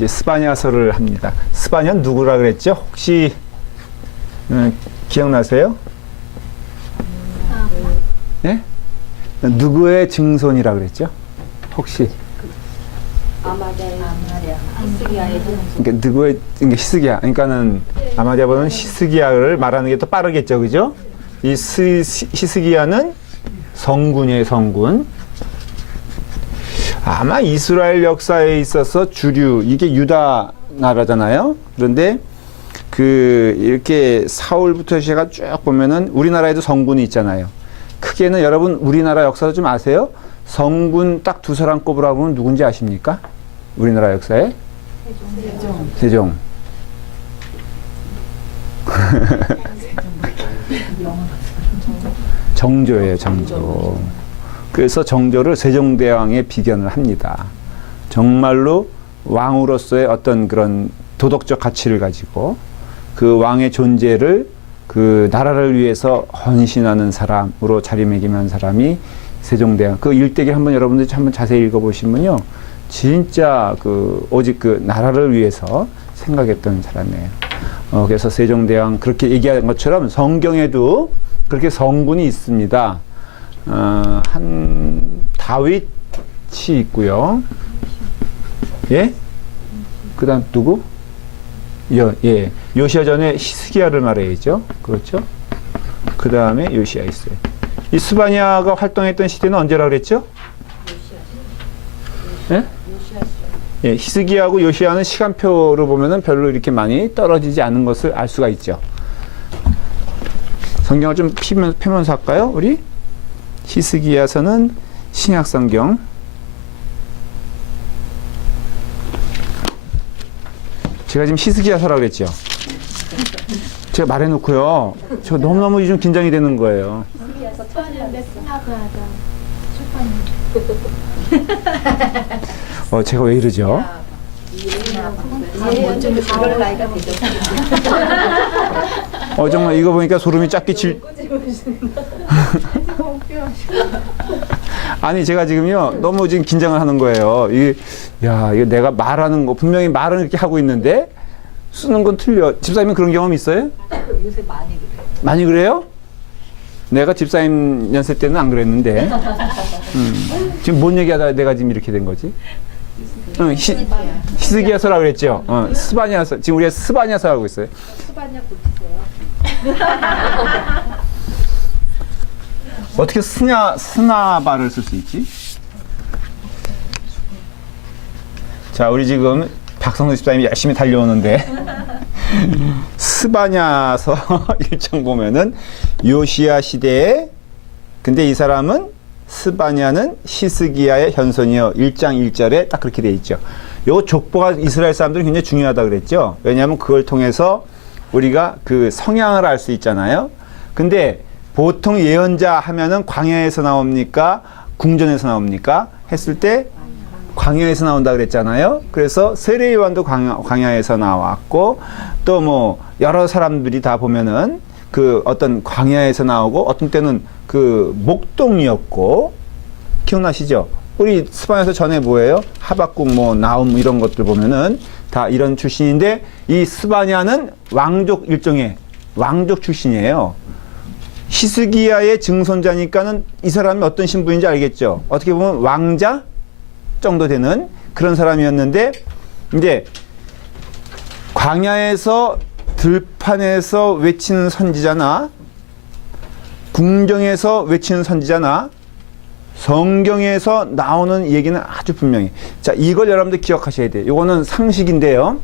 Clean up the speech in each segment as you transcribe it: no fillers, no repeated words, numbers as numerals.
이제 스바냐서를 합니다. 스바냐는 누구라 그랬죠? 혹시 기억나세요? 예? 누구의 증손이라 그랬죠? 혹시? 그러니까 누구의 히스기야. 그러니까는 아마디아보다는 히스기야를 말하는 게 더 빠르겠죠, 그죠? 이 히스기야는 성군이에요, 성군. 아마 이스라엘 역사에 있어서 주류, 이게 유다 나라잖아요. 그런데 이렇게 사울부터 시작해 쭉 보면은 우리나라에도 성군이 있잖아요. 크게는 여러분 우리나라 역사도 좀 아세요? 성군 딱 두 사람 꼽으라고 하면 누군지 아십니까? 우리나라 역사에? 세종. 정조예요, 정조. 그래서 정조를 세종대왕에 비견을 합니다. 정말로 왕으로서의 어떤 그런 도덕적 가치를 가지고 그 왕의 존재를 그 나라를 위해서 헌신하는 사람으로 자리매김한 사람이 세종대왕. 그 일대기 한번 여러분들이 한번 자세히 읽어보시면요. 진짜 오직 그 나라를 위해서 생각했던 사람이에요. 그래서 세종대왕 그렇게 얘기한 것처럼 성경에도 그렇게 성군이 있습니다. 한 다윗이 있고요. 예? 그 다음 누구? 예. 요시야 전에 히스기야를 말해야죠. 그렇죠? 그 다음에 요시야 있어요. 이 스바냐가 활동했던 시대는 언제라 그랬죠? 예? 예, 히스기야하고 요시야는 시간표로 보면은 별로 이렇게 많이 떨어지지 않은 것을 알 수가 있죠. 성경을 좀 펴면서 할까요? 우리? 히스기야서는 신약성경. 제가 지금 히스기야서라고 그랬죠. 제가 말해놓고요. 저 너무너무 요즘 긴장이 되는 거예요. 히스기야서 첫년대 스나바다 제가 왜 이러죠? 먼저 그럴 나이가 되죠. 정말 이거 보니까 소름이 쫙 끼칠. 아니 제가 지금요 너무 지금 긴장을 하는 거예요. 이거 내가 말하는 거 분명히 말은 이렇게 하고 있는데 쓰는 건 틀려. 집사님은 그런 경험 있어요? 요새 많이 그래요. 많이 그래요? 내가 집사님 연세 때는 안 그랬는데. 지금 뭔 얘기하다 내가 지금 이렇게 된 거지? 히스기야서라고 그랬죠? 스바냐서. 지금 우리가 스바냐서 하고 있어요. 스바냐 붙이세요. 어떻게 스나바를 쓸 수 있지? 자, 우리 지금 박성수 집사님이 열심히 달려오는데 스바냐서 1장 보면은 요시야 시대에 근데 이 사람은 스바냐는 히스기야의 현손이요. 1장 1절에 딱 그렇게 돼 있죠. 요 족보가 이스라엘 사람들이 굉장히 중요하다 그랬죠. 왜냐하면 그걸 통해서 우리가 그 성향을 알 수 있잖아요. 근데 보통 예언자 하면은 광야에서 나옵니까? 궁전에서 나옵니까? 했을 때 광야에서 나온다 그랬잖아요. 그래서 세례 요한도 광야에서 나왔고 또 뭐 여러 사람들이 다 보면은 그 어떤 광야에서 나오고 어떤 때는 그 목동이었고 기억나시죠? 우리 스바냐서 전에 뭐예요? 하박국 뭐 나움 이런 것들 보면은 다 이런 출신인데 이 스바냐는 왕족 일종의 왕족 출신이에요. 히스기야의 증손자니까는 이 사람이 어떤 신분인지 알겠죠? 어떻게 보면 왕자 정도 되는 그런 사람이었는데 이제 광야에서 들판에서 외치는 선지자나 궁정에서 외치는 선지자나 성경에서 나오는 얘기는 아주 분명히. 자, 이걸 여러분들 기억하셔야 돼요. 이거는 상식인데요.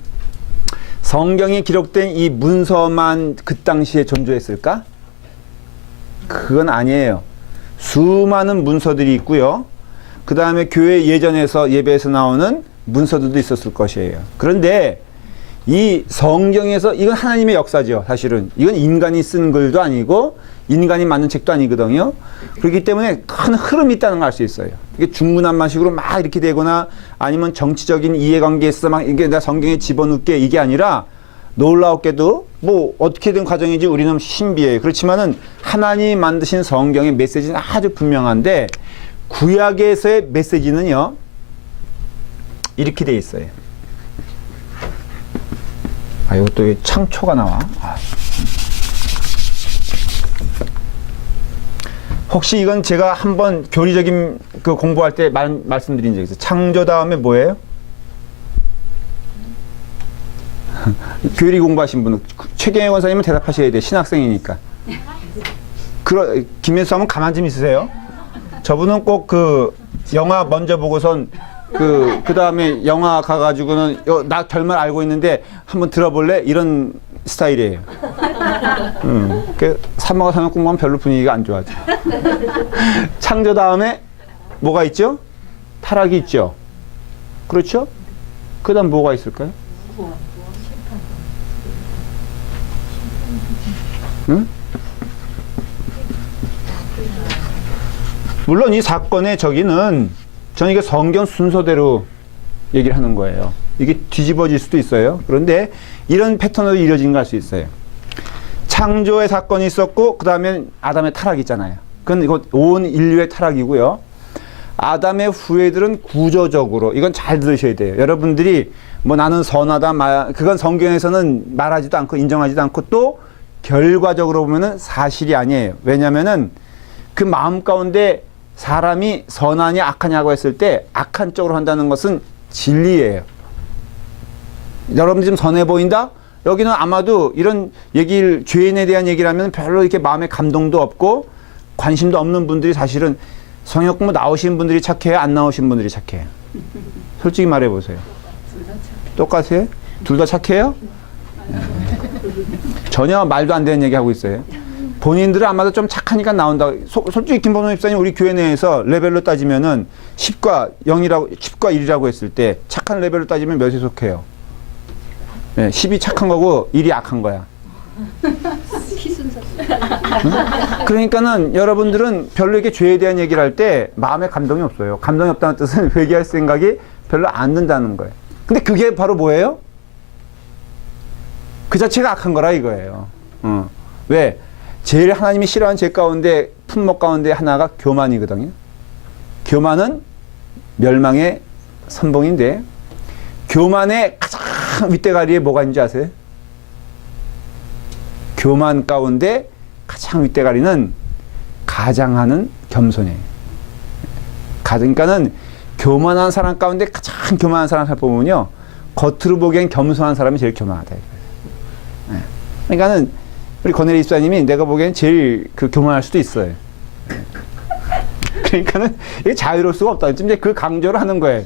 성경에 기록된 이 문서만 그 당시에 존재했을까? 그건 아니에요. 수많은 문서들이 있고요. 그 다음에 교회 예전에서 예배에서 나오는 문서들도 있었을 것이에요. 그런데 이 성경에서 이건 하나님의 역사죠. 사실은 이건 인간이 쓴 글도 아니고 인간이 만든 책도 아니거든요. 그렇기 때문에 큰 흐름이 있다는 걸 알 수 있어요. 이게 중구난방식으로 막 이렇게 되거나 아니면 정치적인 이해관계에서 막 이게 내가 성경에 집어넣게 이게 아니라 놀라웠게도 뭐 어떻게든 과정이지 우리는 신비해요. 그렇지만은 하나님이 만드신 성경의 메시지는 아주 분명한데 구약에서의 메시지는요 이렇게 돼 있어요. 아, 이것도 창초가 나와. 아. 혹시 이건 제가 한번 교리적인 그 공부할 때 말씀드린 적이 있어요. 창조 다음에 뭐예요? 교리 공부하신 분은 최경영 원사님은 대답하셔야 돼요. 신학생이니까. 김현수 하면 가만 좀 있으세요. 저분은 꼭 그 영화 먼저 보고선 그 다음에 영화 가가지고는 나 결말 알고 있는데 한번 들어볼래? 이런 스타일이에요. 그 사마가 산업 공부하면 별로 분위기가 안 좋아져. 창조 다음에 뭐가 있죠? 타락이 있죠. 그렇죠? 그 다음 뭐가 있을까요? 응? 물론 이 사건의 저기는 저는 이게 성경 순서대로 얘기를 하는 거예요. 이게 뒤집어질 수도 있어요. 그런데 이런 패턴으로 이루어진 걸 알 수 있어요. 창조의 사건이 있었고 그 다음에 아담의 타락이 있잖아요. 그건 이거 온 인류의 타락이고요. 아담의 후예들은 구조적으로 이건 잘 들으셔야 돼요. 여러분들이 뭐 나는 선하다 그건 성경에서는 말하지도 않고 인정하지도 않고 또 결과적으로 보면은 사실이 아니에요. 왜냐면은 그 마음 가운데 사람이 선하냐 악하냐고 했을 때 악한 쪽으로 한다는 것은 진리예요. 여러분들 좀 선해 보인다? 여기는 아마도 이런 얘기를, 죄인에 대한 얘기를 하면 별로 이렇게 마음에 감동도 없고 관심도 없는 분들이 사실은 성역 공부 나오신 분들이 착해요? 안 나오신 분들이 착해요? 솔직히 말해 보세요. 똑같아요? 둘 다 착해요? 전혀 말도 안 되는 얘기 하고 있어요. 본인들은 아마도 좀 착하니까 나온다. 솔직히 김범선 집사님 우리 교회 내에서 레벨로 따지면은 10과 0이라고 10과 1이라고 했을 때 착한 레벨로 따지면 몇에 속해요? 네, 10이 착한 거고 1이 악한 거야. 응? 그러니까는 여러분들은 별로 이렇게 죄에 대한 얘기를 할 때 마음에 감동이 없어요. 감동이 없다는 뜻은 회개할 생각이 별로 안 든다는 거예요. 근데 그게 바로 뭐예요? 그 자체가 악한 거라 이거예요. 왜? 제일 하나님이 싫어하는 죄 가운데 품목 가운데 하나가 교만이거든요. 교만은 멸망의 선봉인데 교만의 가장 윗대가리에 뭐가 있는지 아세요? 교만 가운데 가장 윗대가리는 가장하는 겸손이에요. 그러니까는 교만한 사람 가운데 가장 교만한 사람 살펴보면요, 겉으로 보기엔 겸손한 사람이 제일 교만하다. 그러니까는 우리 권혜리 집사님이 내가 보기엔 제일 그 교만할 수도 있어요. 그러니까는 이게 자유로울 수가 없다. 지금 이제 그 강조를 하는 거예요.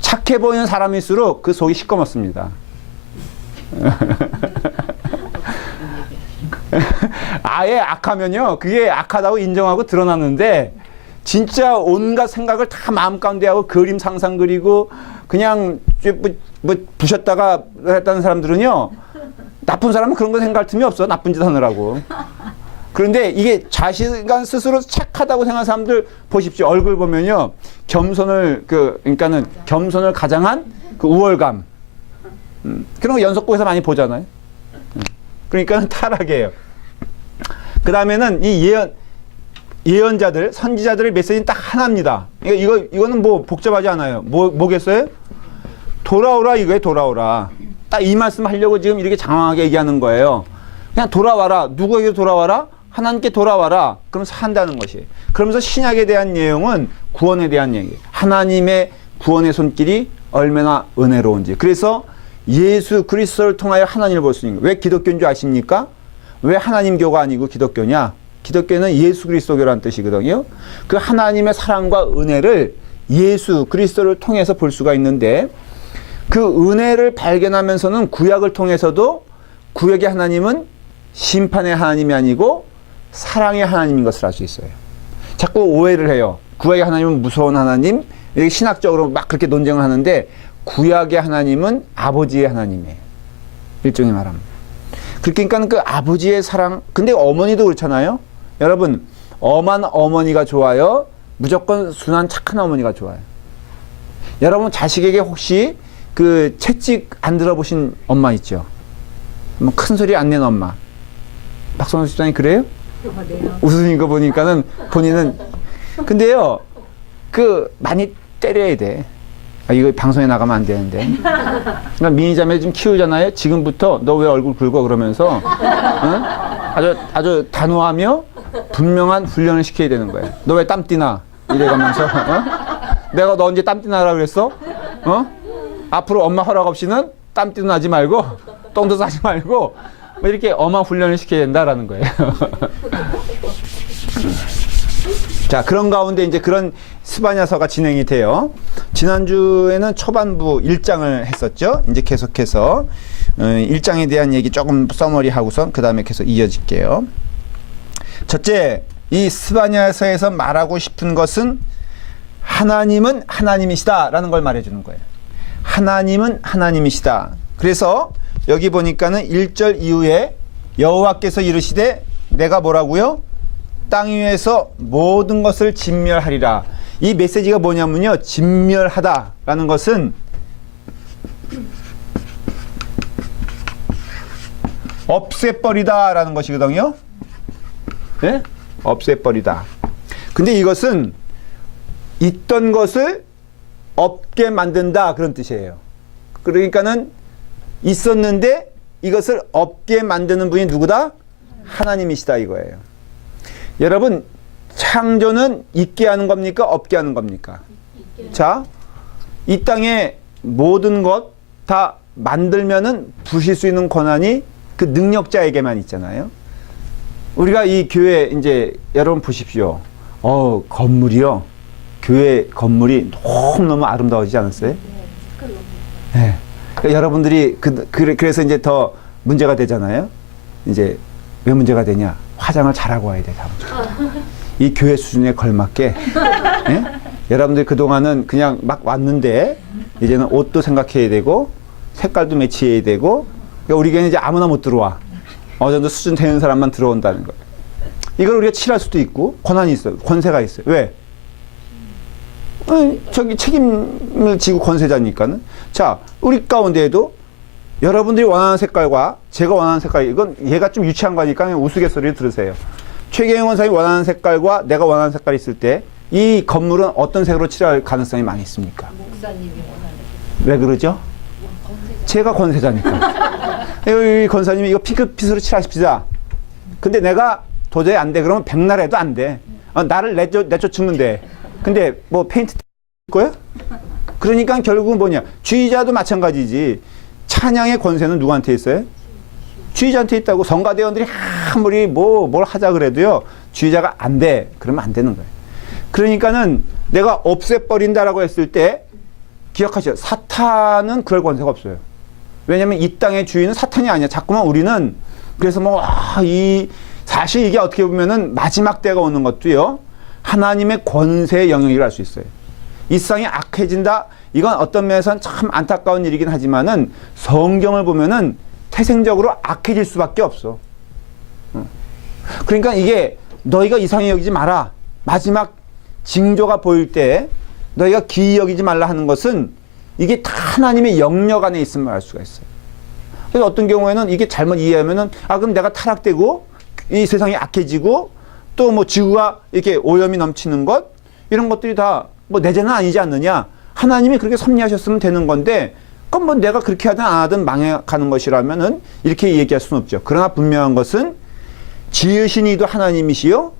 착해 보이는 사람일수록 그 속이 시꺼멓습니다. 아예 악하면요, 그게 악하다고 인정하고 드러나는데 진짜 온갖 생각을 다 마음 가운데 하고 그림 상상 그리고 그냥 뭐 부셨다가 했다는 사람들은요, 나쁜 사람은 그런 거 생각할 틈이 없어. 나쁜 짓 하느라고. 그런데 이게 자신간 스스로 착하다고 생각하는 사람들 보십시오. 얼굴 보면요, 겸손을 그러니까는 겸손을 가장한 그 우월감, 그런 거 연속곡에서 많이 보잖아요. 그러니까는 타락이에요. 그 다음에는 이 예언자들, 선지자들의 메시지는 딱 하나입니다. 이거는 뭐 복잡하지 않아요. 뭐겠어요? 돌아오라 이거예요. 돌아오라. 딱 이 말씀 하려고 지금 이렇게 장황하게 얘기하는 거예요. 그냥 돌아와라. 누구에게 돌아와라? 하나님께 돌아와라. 그럼 산다는 것이에요. 그러면서 신약에 대한 내용은 구원에 대한 얘기예요. 하나님의 구원의 손길이 얼마나 은혜로운지. 그래서 예수 그리스도를 통하여 하나님을 볼 수 있는 거예요. 왜 기독교인 줄 아십니까? 왜 하나님교가 아니고 기독교냐? 기독교는 예수 그리스도교라는 뜻이거든요. 그 하나님의 사랑과 은혜를 예수 그리스도를 통해서 볼 수가 있는데, 그 은혜를 발견하면서는 구약을 통해서도 구약의 하나님은 심판의 하나님이 아니고 사랑의 하나님인 것을 알 수 있어요. 자꾸 오해를 해요. 구약의 하나님은 무서운 하나님, 이렇게 신학적으로 막 그렇게 논쟁을 하는데 구약의 하나님은 아버지의 하나님이에요. 일종의 말하면. 그러니까 그 아버지의 사랑, 근데 어머니도 그렇잖아요. 여러분, 엄한 어머니가 좋아요? 무조건 순한 착한 어머니가 좋아요? 여러분 자식에게 혹시 그 채찍 안 들어보신 엄마 있죠? 뭐 큰 소리 안 내는 엄마. 박선호 집사님 그래요? 웃으신 거 보니까는 본인은. 근데요, 그 많이 때려야 돼. 아, 이거 방송에 나가면 안 되는데. 그러니까 미니자매 좀 키우잖아요. 지금부터 너 왜 얼굴 긁어 그러면서 응? 아주 단호하며 분명한 훈련을 시켜야 되는 거예요. 너 왜 땀띠나 이래가면서 내가 너 언제 땀띠나라 그랬어? 앞으로 엄마 허락 없이는 땀띠도 나지 말고 똥도 싸지 말고 뭐 이렇게 엄한 훈련을 시켜야 된다라는 거예요. 자, 그런 가운데 이제 그런 스바냐서가 진행이 돼요. 지난주에는 초반부 1장을 했었죠. 이제 계속해서 1장에 대한 얘기 조금 써머리 하고선 그 다음에 계속 이어질게요. 첫째, 이 스바냐서에서 말하고 싶은 것은 하나님은 하나님이시다 라는 걸 말해주는 거예요. 하나님은 하나님이시다. 그래서 여기 보니까는 1절 이후에 여호와께서 이르시되 내가 뭐라고요? 땅 위에서 모든 것을 진멸하리라. 이 메시지가 뭐냐면요, 진멸하다라는 것은 없애버리다라는 것이거든요. 네? 없애버리다. 근데 이것은 있던 것을 없게 만든다 그런 뜻이에요. 그러니까는 있었는데 이것을 없게 만드는 분이 누구다? 하나님이시다 이거예요. 여러분, 창조는 있게 하는 겁니까? 없게 하는 겁니까? 자, 이 땅에 모든 것 다 만들면은 부실 수 있는 권한이 그 능력자에게만 있잖아요. 우리가 이 교회 이제 여러분 보십시오. 건물이요. 교회 건물이 너무 아름다워지지 않았어요? 네. 그러니까 여러분들이 그래서 이제 더 문제가 되잖아요. 이제 왜 문제가 되냐? 화장을 잘하고 와야 돼, 다음 이 교회 수준에 걸맞게. 네? 여러분들이 그동안은 그냥 막 왔는데 이제는 옷도 생각해야 되고 색깔도 매치해야 되고, 그러니까 우리 교회는 이제 아무나 못 들어와. 어느 정도 수준 되는 사람만 들어온다는 거예요. 이걸 우리가 칠할 수도 있고 권한이 있어요. 권세가 있어요. 왜? 저기 책임을 지고 권세자니까는. 자, 우리 가운데에도 여러분들이 원하는 색깔과 제가 원하는 색깔, 이건 얘가 좀 유치한 거니까 그냥 우스갯소리를 들으세요. 최경영 원사님이 원하는 색깔과 내가 원하는 색깔이 있을 때 이 건물은 어떤 색으로 칠할 가능성이 많이 있습니까? 목사님이 원하는. 왜 그러죠? 제가 권세자니까. 이 권사님이 이거 핑크빛으로 칠하십시다. 근데 내가 도저히 안 돼. 그러면 백날 해도 안 돼. 나를 내쫓는데. 근데 뭐 페인트 거야? 그러니까 결국은 뭐냐? 주의자도 마찬가지지. 찬양의 권세는 누구한테 있어요? 주의자한테 있다고. 성가대원들이 아무리 뭘 하자 그래도요, 주의자가 안 돼. 그러면 안 되는 거예요. 그러니까는 내가 없애버린다라고 했을 때 기억하시죠. 사탄은 그럴 권세가 없어요. 왜냐면 이 땅의 주인은 사탄이 아니야. 자꾸만 우리는 그래서 사실 이게 어떻게 보면은 마지막 때가 오는 것도요, 하나님의 권세의 영역이라 할 수 있어요. 이 세상이 악해진다. 이건 어떤 면에서는 참 안타까운 일이긴 하지만은 성경을 보면은 태생적으로 악해질 수밖에 없어. 그러니까 이게 너희가 이상히 여기지 마라. 마지막 징조가 보일 때 너희가 기이 여기지 말라 하는 것은 이게 다 하나님의 영역 안에 있음을 알 수가 있어요. 그래서 어떤 경우에는 이게 잘못 이해하면은 그럼 내가 타락되고 이 세상이 악해지고 또 뭐 지구가 이렇게 오염이 넘치는 것, 이런 것들이 다 뭐 내 죄는 아니지 않느냐. 하나님이 그렇게 섭리하셨으면 되는 건데 그럼 뭐 내가 그렇게 하든 안 하든 망해가는 것이라면은 이렇게 얘기할 수는 없죠. 그러나 분명한 것은 지으신 이도 하나님이시요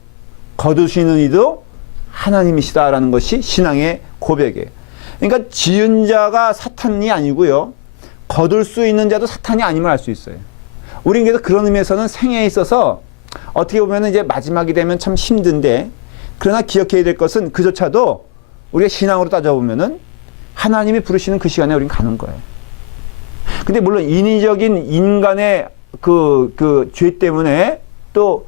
거두시는 이도 하나님이시다라는 것이 신앙의 고백이에요. 그러니까 지은 자가 사탄이 아니고요, 거둘 수 있는 자도 사탄이 아님을 알 수 있어요. 우리는 그래서 그런 의미에서는 생애에 있어서 어떻게 보면 이제 마지막이 되면 참 힘든데, 그러나 기억해야 될 것은 그조차도 우리가 신앙으로 따져보면은 하나님이 부르시는 그 시간에 우리는 가는 거예요. 근데 물론 인위적인 인간의 그 죄 때문에 또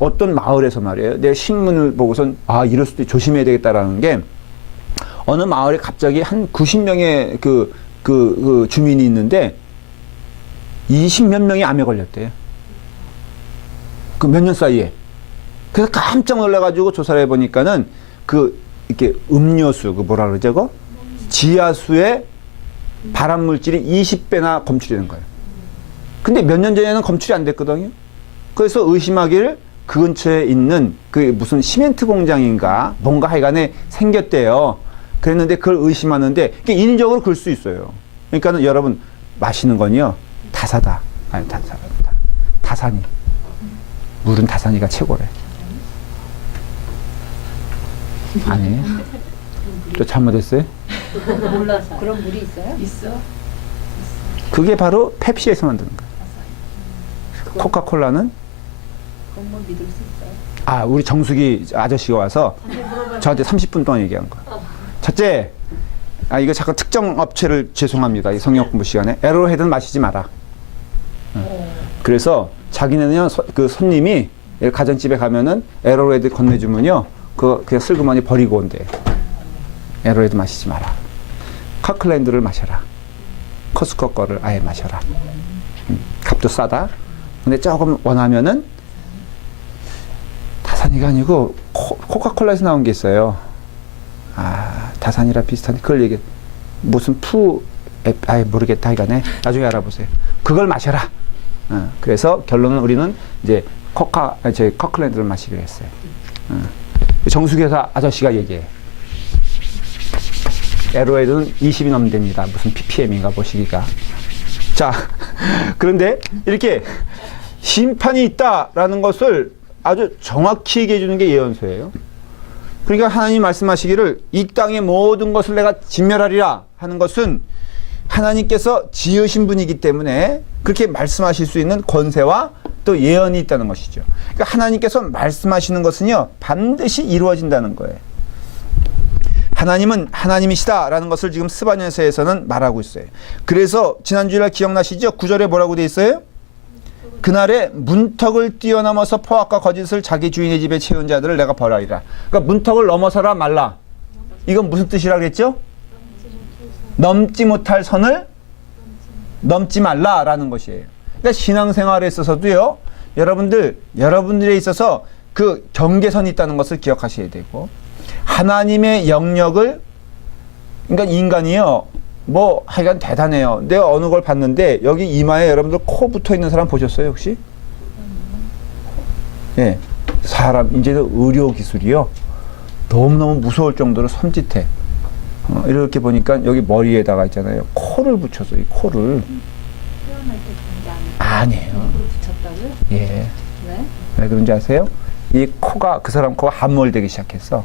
어떤 마을에서 말이에요, 내 신문을 보고선 이럴 수도 조심해야 되겠다라는 게, 어느 마을에 갑자기 한 90명의 그 주민이 있는데 20몇 명이 암에 걸렸대요. 그 몇 년 사이에. 그래서 깜짝 놀라가지고 조사를 해보니까는 이렇게 음료수, 뭐라 그러죠, 그거? 지하수에 발암 물질이 20배나 검출이 된 거예요. 근데 몇 년 전에는 검출이 안 됐거든요. 그래서 의심하기를 그 근처에 있는 무슨 시멘트 공장인가 뭔가 하여간에 생겼대요. 그랬는데 그걸 의심하는데 이게 인적으로 그럴 수 있어요. 그러니까는 여러분 마시는 건요 다사다. 아니 다산이. 물은 다산이가 최고래. 아니에요? 또 잘못했어요? 몰라서. 그런 물이 있어요? 있어. 그게 바로 펩시에서 만드는 거예요. 코카콜라는 그건 뭐 믿을 수 있어요? 아 우리 정수기 아저씨가 와서 저한테 30분 동안 얘기한 거야. 첫째, 아 이거 잠깐 특정 업체를 죄송합니다. 이 성역 공부 시간에 에로헤드는 마시지 마라. 그래서 자기네는요 그 손님이 가정집에 가면은 에로헤드 건네주면요 그 그냥 슬그머니 버리고 온대. 에로헤드 마시지 마라. 커클랜드를 마셔라. 커스코 거를 아예 마셔라. 값도 싸다. 근데 조금 원하면은 다산이가 아니고 코카콜라에서 나온 게 있어요. 아 다산이라 비슷한데 그걸 얘기 무슨 아예 모르겠다 이거네. 나중에 알아보세요. 그걸 마셔라. 그래서 결론은 우리는 이제 커클랜드를 마시기로 했어요. 정수기사 아저씨가 얘기해. 에로에는 20이 넘는답니다. 무슨 ppm인가 보시기가. 자, 그런데 이렇게 심판이 있다라는 것을 아주 정확히 얘기해 주는 게 예언서예요. 그러니까 하나님 말씀하시기를 이 땅의 모든 것을 내가 진멸하리라 하는 것은 하나님께서 지으신 분이기 때문에 그렇게 말씀하실 수 있는 권세와 또 예언이 있다는 것이죠. 그러니까 하나님께서 말씀하시는 것은요 반드시 이루어진다는 거예요. 하나님은 하나님이시다라는 것을 지금 스바냐서에서는 말하고 있어요. 그래서 지난주에 기억나시죠? 9절에 뭐라고 돼 있어요? 그날에 문턱을 뛰어넘어서 포악과 거짓을 자기 주인의 집에 채운 자들을 내가 벌하리라. 그러니까 문턱을 넘어서라 말라. 이건 무슨 뜻이라 그랬죠? 넘지 못할 선을 넘지 말라라는 것이에요. 그러니까 신앙생활에 있어서도요. 여러분들에 있어서 그 경계선이 있다는 것을 기억하셔야 되고 하나님의 영역을 그러니까 인간이요. 뭐 하여간 대단해요. 내가 어느 걸 봤는데 여기 이마에 여러분들 코 붙어 있는 사람 보셨어요 혹시? 예, 사람 이제는 의료 기술이요 너무너무 무서울 정도로 섬찟해. 이렇게 보니까 여기 머리에다가 있잖아요. 코를 붙여서 이 코를. 태어날 때 그런 게 아니에요. 아니에요. 일부러 붙였다고요? 예. 왜? 왜 그런지 아세요? 이 코가 그 사람 코가 함몰되기 시작했어.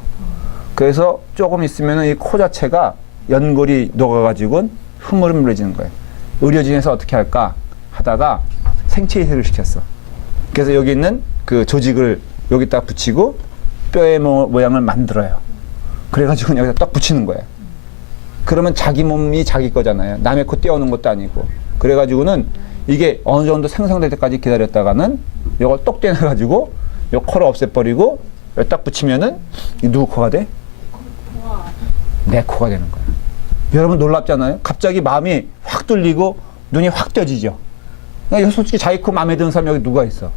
그래서 조금 있으면 이 코 자체가 연골이 녹아가지고 흐물흐물해지는 거예요. 의료진에서 어떻게 할까 하다가 생체 이식을 시켰어. 그래서 여기 있는 그 조직을 여기다 붙이고 뼈의 모양을 만들어요. 그래가지고 여기다 딱 붙이는 거예요. 그러면 자기 몸이 자기 거잖아요. 남의 코 떼어오는 것도 아니고. 그래가지고는 이게 어느 정도 생성될 때까지 기다렸다가는 이걸 똑 떼내가지고 이 코를 없애버리고 여기 딱 붙이면은 이 누구 코가 돼? 내 코가 되는 거야. 여러분 놀랍잖아요. 갑자기 마음이 확 뚫리고 눈이 확 떠지죠. 그러니까 솔직히 자기 코 마음에 드는 사람 여기 누가 있어?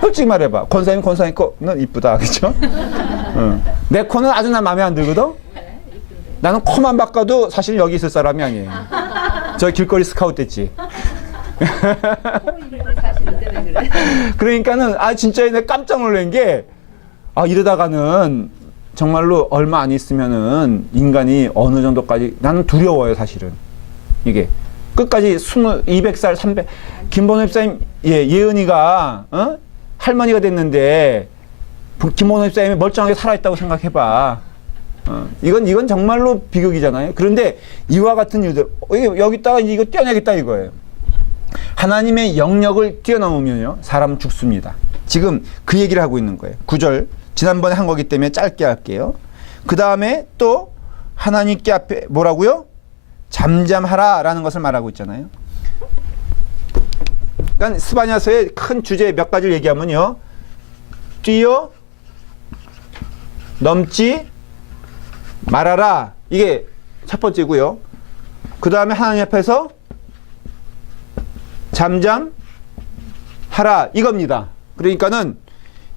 솔직히 말해봐. 권사님 코는 이쁘다, 그렇죠? 내 코는 아주 난 마음에 안 들거든. 나는 코만 바꿔도 사실 여기 있을 사람이 아니에요. 저 길거리 스카우트 됐지. 그러니까는 진짜 내가 깜짝 놀란 게 이러다가는 정말로 얼마 안 있으면은 인간이 어느 정도까지 나는 두려워요 사실은. 이게 끝까지 200살 300 김본호 집사님 예은이가 할머니가 됐는데 김본호 집사님이 멀쩡하게 살아있다고 생각해봐. 이건 정말로 비극이잖아요. 그런데 이와 같은 일들 여기다가 이거 떼어내겠다 이거예요. 하나님의 영역을 뛰어넘으면요 사람 죽습니다. 지금 그 얘기를 하고 있는 거예요. 9절 지난번에 한 거기 때문에 짧게 할게요. 그 다음에 또 하나님께 앞에 뭐라고요? 잠잠하라 라는 것을 말하고 있잖아요. 그러니까 스바냐서의 큰 주제 몇 가지를 얘기하면요. 뛰어 넘지 말아라. 이게 첫 번째고요. 그 다음에 하나님 앞에서 잠잠하라 이겁니다. 그러니까는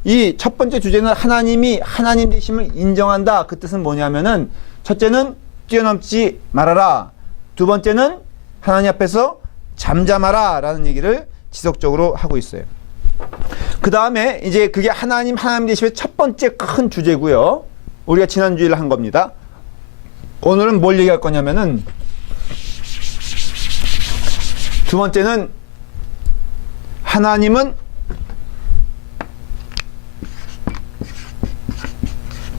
이 첫 번째 주제는 하나님이 하나님 되심을 인정한다. 그 뜻은 뭐냐면은 첫째는 뛰어넘지 말아라. 두 번째는 하나님 앞에서 잠잠하라 라는 얘기를 지속적으로 하고 있어요. 그 다음에 이제 그게 하나님 되심의 첫 번째 큰 주제고요. 우리가 지난주에 한 겁니다. 오늘은 뭘 얘기할 거냐면은 두 번째는 하나님은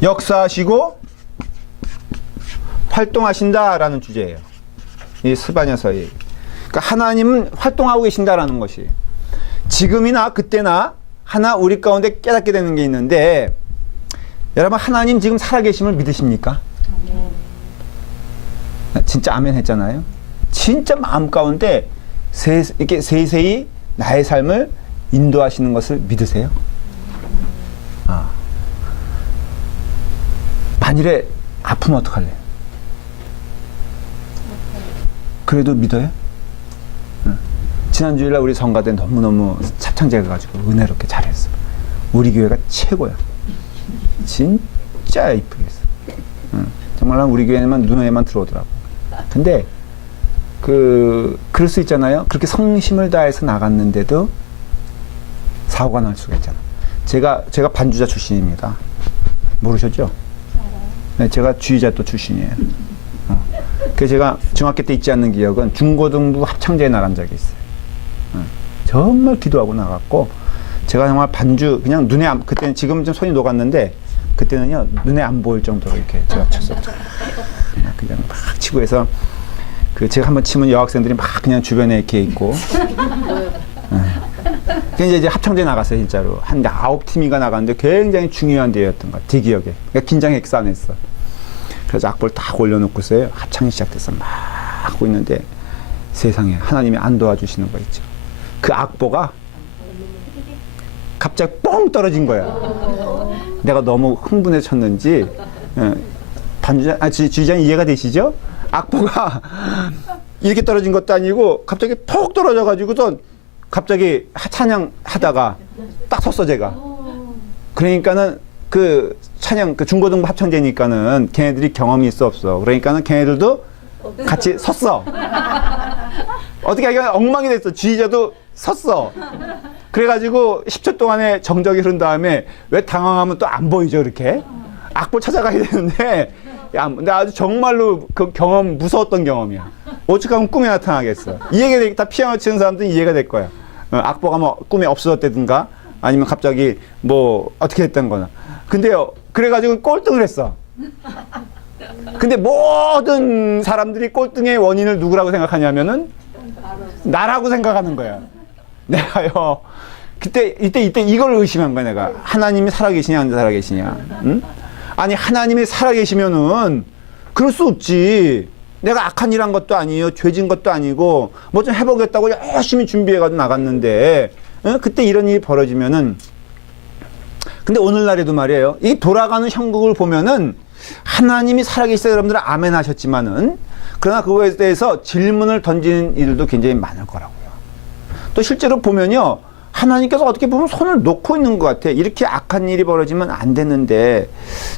역사하시고 활동하신다라는 주제예요. 이 스바냐서의. 그러니까 하나님은 활동하고 계신다라는 것이 지금이나 그때나 하나 우리 가운데 깨닫게 되는 게 있는데 여러분 하나님 지금 살아계심을 믿으십니까? 진짜 아멘 했잖아요. 진짜 마음 가운데 이렇게 세세히 나의 삶을 인도하시는 것을 믿으세요? 만일에 아프면 어떡할래? 그래도 믿어요? 지난 주일날 우리 성가대 너무너무 합창제가가지고 은혜롭게 잘했어. 우리 교회가 최고야. 진짜 이쁘게 했어. 정말 우리 교회만 눈에만 들어오더라고. 근데 그럴 수 있잖아요. 그렇게 성심을 다해서 나갔는데도 사고가 날 수가 있잖아. 제가 반주자 출신입니다. 모르셨죠? 네, 제가 주의자 또 출신이에요. 그래서 제가 중학교 때 잊지 않는 기억은 중고등부 합창제에 나간 적이 있어요. 정말 기도하고 나갔고 제가 정말 반주 그냥 그때는 지금 좀 손이 녹았는데 그때는요 눈에 안 보일 정도로 이렇게 제가 쳤어요. 그냥 막 치고 해서 제가 한번 치면 여학생들이 막 그냥 주변에 이렇게 있고 그래서 이제 합창제에 나갔어요. 진짜로 한 9팀인가 나갔는데 굉장히 중요한 대회였던 것 같아요. 제 기억에. 그러니까 긴장이 엑산했어. 그래서 악보를 딱 올려놓고서요 합창이 시작돼서 막 하고 있는데 세상에 하나님이 안 도와주시는 거 있죠. 그 악보가 갑자기 뻥 떨어진 거야. 내가 너무 흥분해서 쳤는지 주의장 이해가 되시죠? 악보가 이렇게 떨어진 것도 아니고 갑자기 폭 떨어져가지고선 갑자기 찬양 하다가 딱 섰어 제가. 그러니까는 그 찬양 중고등부 합창제니까는 걔네들이 경험이 있어 없어. 그러니까는 걔네들도 같이 섰어. 어떻게 하기가 엉망이 됐어. 지휘자도 섰어. 그래가지고 10초 동안에 정적이 흐른 다음에 왜 당황하면 또 안 보이죠 이렇게. 악보 찾아가야 되는데 근데 아주 정말로 그 경험 무서웠던 경험이야. 오죽하면 꿈에 나타나겠어. 이해가 되겠다. 피아노 치는 사람들은 이해가 될 거야. 악보가 뭐 꿈에 없어졌다든가 아니면 갑자기 뭐 어떻게 됐던 거나. 근데요 그래가지고 꼴등을 했어. 근데 모든 사람들이 꼴등의 원인을 누구라고 생각하냐면은 나라고 생각하는 거야. 내가요 이때 이걸 의심한 거야. 내가 하나님이 살아계시냐 안 살아계시냐. 응? 아니 하나님이 살아계시면은 그럴 수 없지. 내가 악한 일 한 것도 아니에요. 죄진 것도 아니고 뭐 좀 해보겠다고 열심히 준비해가지고 나갔는데 그때 이런 일이 벌어지면은 근데 오늘날에도 말이에요. 이 돌아가는 형국을 보면은 하나님이 살아계시다 여러분들은 아멘 하셨지만은 그러나 그거에 대해서 질문을 던지는 일도 굉장히 많을 거라고요. 또 실제로 보면요. 하나님께서 어떻게 보면 손을 놓고 있는 것 같아. 이렇게 악한 일이 벌어지면 안 되는데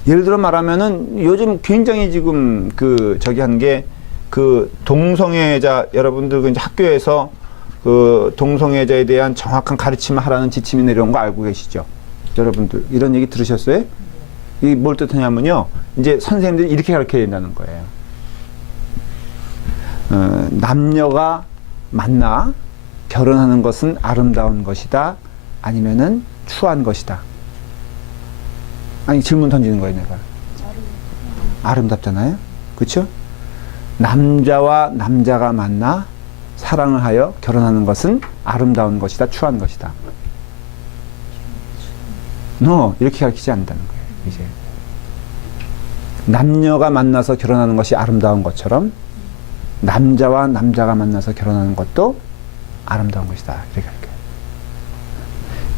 예를 들어 말하면은 요즘 굉장히 지금 한 게 동성애자 여러분들 이제 학교에서 동성애자에 대한 정확한 가르침을 하라는 지침이 내려온 거 알고 계시죠? 여러분들 이런 얘기 들으셨어요? 이게 뭘 뜻하냐면요. 이제 선생님들이 이렇게 가르쳐야 된다는 거예요. 남녀가 만나 결혼하는 것은 아름다운 것이다. 아니면은 추한 것이다. 아니 질문 던지는 거예요, 내가. 아름답잖아요. 그렇죠? 남자와 남자가 만나 사랑을 하여 결혼하는 것은 아름다운 것이다. 추한 것이다. 이렇게 가르치지 않는다는 거예요. 이제 남녀가 만나서 결혼하는 것이 아름다운 것처럼 남자와 남자가 만나서 결혼하는 것도 아름다운 것이다. 이렇게 할게요.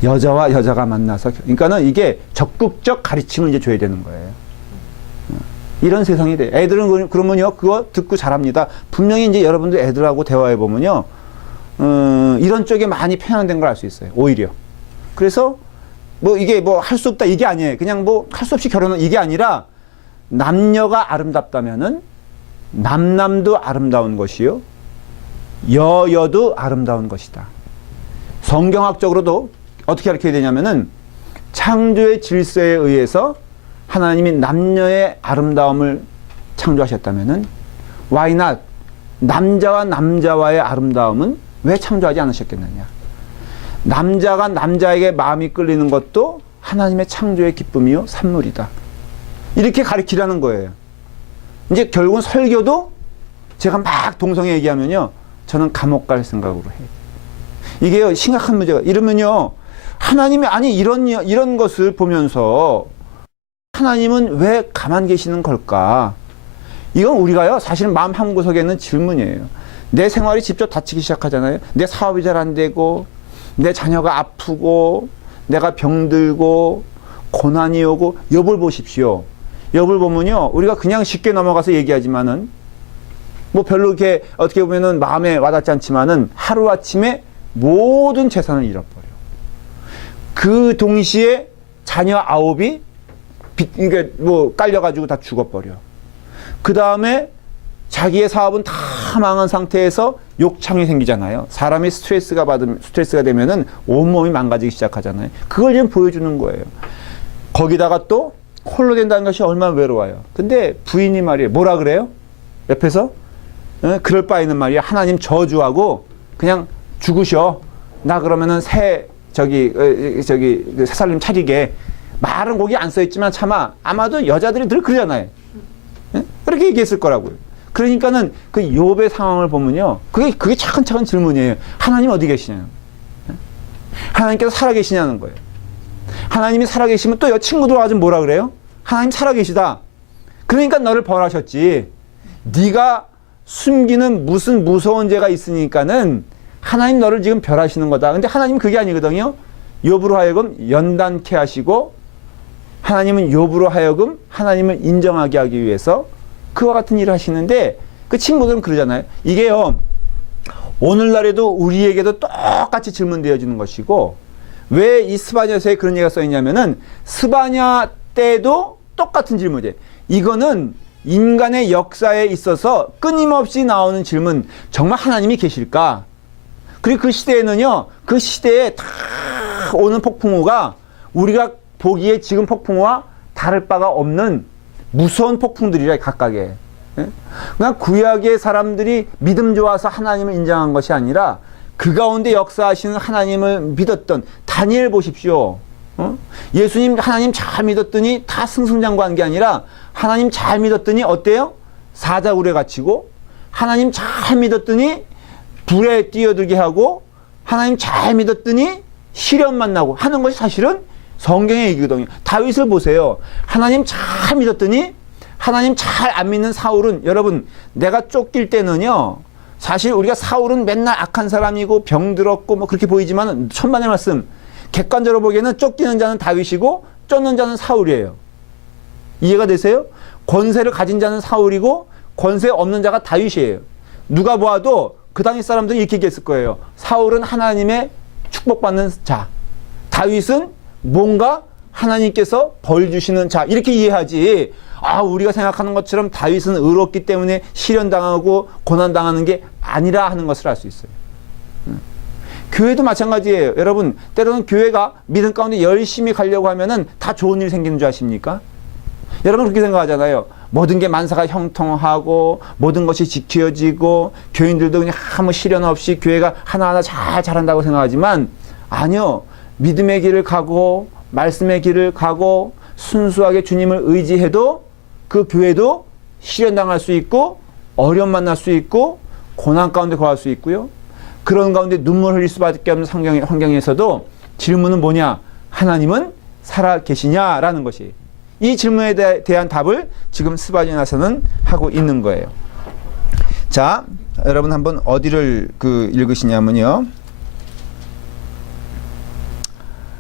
여자와 여자가 만나서, 그러니까는 이게 적극적 가르침을 이제 줘야 되는 거예요. 이런 세상이 돼. 애들은 그러면요, 그거 듣고 잘합니다. 분명히 이제 여러분들 애들하고 대화해 보면요, 이런 쪽에 많이 편향된 걸 알 수 있어요. 오히려. 그래서 뭐 이게 뭐 할 수 없다 이게 아니에요. 그냥 뭐 할 수 없이 결혼은 이게 아니라 남녀가 아름답다면은 남남도 아름다운 것이요. 여여도 아름다운 것이다. 성경학적으로도 어떻게 가르쳐야 되냐면은 창조의 질서에 의해서 하나님이 남녀의 아름다움을 창조하셨다면은 why not? 남자와 남자와의 아름다움은 왜 창조하지 않으셨겠느냐? 남자가 남자에게 마음이 끌리는 것도 하나님의 창조의 기쁨이요 산물이다. 이렇게 가르치라는 거예요. 이제 결국은 설교도 제가 막 동성애 얘기하면요, 저는 감옥 갈 생각으로 해요. 이게요, 심각한 문제가, 이러면요, 하나님이, 아니, 이런 것을 보면서 하나님은 왜 가만 계시는 걸까? 이건 우리가요, 사실은 마음 한구석에 있는 질문이에요. 내 생활이 직접 다치기 시작하잖아요. 내 사업이 잘 안 되고, 내 자녀가 아프고, 내가 병들고, 고난이 오고, 욥을 보십시오. 욥을 보면요, 우리가 그냥 쉽게 넘어가서 얘기하지만은, 뭐 별로 이렇게 어떻게 보면은 마음에 와닿지 않지만은, 하루아침에 모든 재산을 잃어버려. 그 동시에 자녀 9이 이게 뭐 깔려가지고 다 죽어버려. 그 다음에 자기의 사업은 다 망한 상태에서 욕창이 생기잖아요. 사람이 스트레스가 되면은 온몸이 망가지기 시작하잖아요. 그걸 지금 보여주는 거예요. 거기다가 또 홀로 된다는 것이 얼마나 외로워요. 근데 부인이 말이에요. 뭐라 그래요? 옆에서? 그럴 바에는 말이야. 하나님 저주하고 그냥 죽으셔. 나 그러면은 새 살림 차리게. 말은 거기 안 써있지만 차마 아마도 여자들이 늘 그러잖아요. 그렇게 얘기했을 거라고요. 그러니까는 그 욥의 상황을 보면요, 그게 차근차근 질문이에요. 하나님 어디 계시냐는. 하나님께서 살아계시냐는 거예요. 하나님이 살아계시면 또 친구들 와서 뭐라 그래요? 하나님 살아계시다. 그러니까 너를 벌하셨지. 네가 숨기는 무슨 무서운 죄가 있으니까는 하나님 너를 지금 벌하시는 거다. 근데 하나님은 그게 아니거든요. 욥으로 하여금 연단케 하시고, 하나님은 욥으로 하여금 하나님을 인정하게 하기 위해서 그와 같은 일을 하시는데, 그 친구들은 그러잖아요. 이게요, 오늘날에도 우리에게도 똑같이 질문되어지는 것이고, 왜 이 스바냐서에 그런 얘기가 써있냐면은, 스바냐 때도 똑같은 질문이에요. 이거는 인간의 역사에 있어서 끊임없이 나오는 질문, 정말 하나님이 계실까? 그리고 그 시대에는요, 그 시대에 다 오는 폭풍우가 우리가 보기에 지금 폭풍우와 다를 바가 없는 무서운 폭풍들이라, 각각의. 그냥 구약의 사람들이 믿음 좋아서 하나님을 인정한 것이 아니라 그 가운데 역사하시는 하나님을 믿었던 다니엘 보십시오. 예수님 하나님 잘 믿었더니 다 승승장구한 게 아니라 하나님 잘 믿었더니 어때요? 사자굴에 갇히고, 하나님 잘 믿었더니 불에 뛰어들게 하고, 하나님 잘 믿었더니 시련 만나고 하는 것이 사실은 성경의 얘기거든요. 다윗을 보세요. 하나님 잘 믿었더니, 하나님 잘 안 믿는 사울은, 여러분, 내가 쫓길 때는요, 사실 우리가 사울은 맨날 악한 사람이고 병들었고 뭐 그렇게 보이지만, 천만의 말씀, 객관적으로 보기에는 쫓기는 자는 다윗이고 쫓는 자는 사울이에요. 이해가 되세요? 권세를 가진 자는 사울이고 권세 없는 자가 다윗이에요. 누가 보아도 그 당시 사람들이 이렇게 얘기했을 거예요. 사울은 하나님의 축복받는 자, 다윗은 뭔가 하나님께서 벌 주시는 자, 이렇게 이해하지. 우리가 생각하는 것처럼 다윗은 의롭기 때문에 시련당하고 고난당하는 게 아니라 하는 것을 알 수 있어요. 교회도 마찬가지예요. 여러분, 때로는 교회가 믿음 가운데 열심히 가려고 하면은 다 좋은 일 생기는 줄 아십니까? 여러분 그렇게 생각하잖아요. 모든 게 만사가 형통하고 모든 것이 지켜지고 교인들도 그냥 아무 시련 없이 교회가 하나하나 잘한다고 생각하지만, 아니요. 믿음의 길을 가고 말씀의 길을 가고 순수하게 주님을 의지해도 그 교회도 시련당할 수 있고 어려움 만날 수 있고 고난 가운데 거할 수 있고요. 그런 가운데 눈물 흘릴 수밖에 없는 환경에서도 질문은 뭐냐? 하나님은 살아 계시냐라는 것이, 이 질문에 대한 답을 지금 스바냐서는 하고 있는 거예요. 자, 여러분 한번 어디를 읽으시냐면요.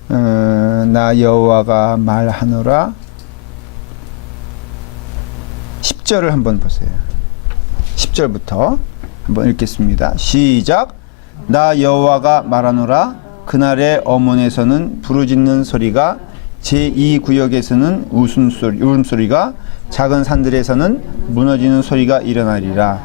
나 여호와가 말하노라 10절을 한번 보세요. 10절부터 한번 읽겠습니다. 시작. 나 여호와가 말하노라 그날의 어몬에서는 부르짖는 소리가, 제2구역에서는 울음소리가, 작은 산들에서는 무너지는 소리가 일어나리라.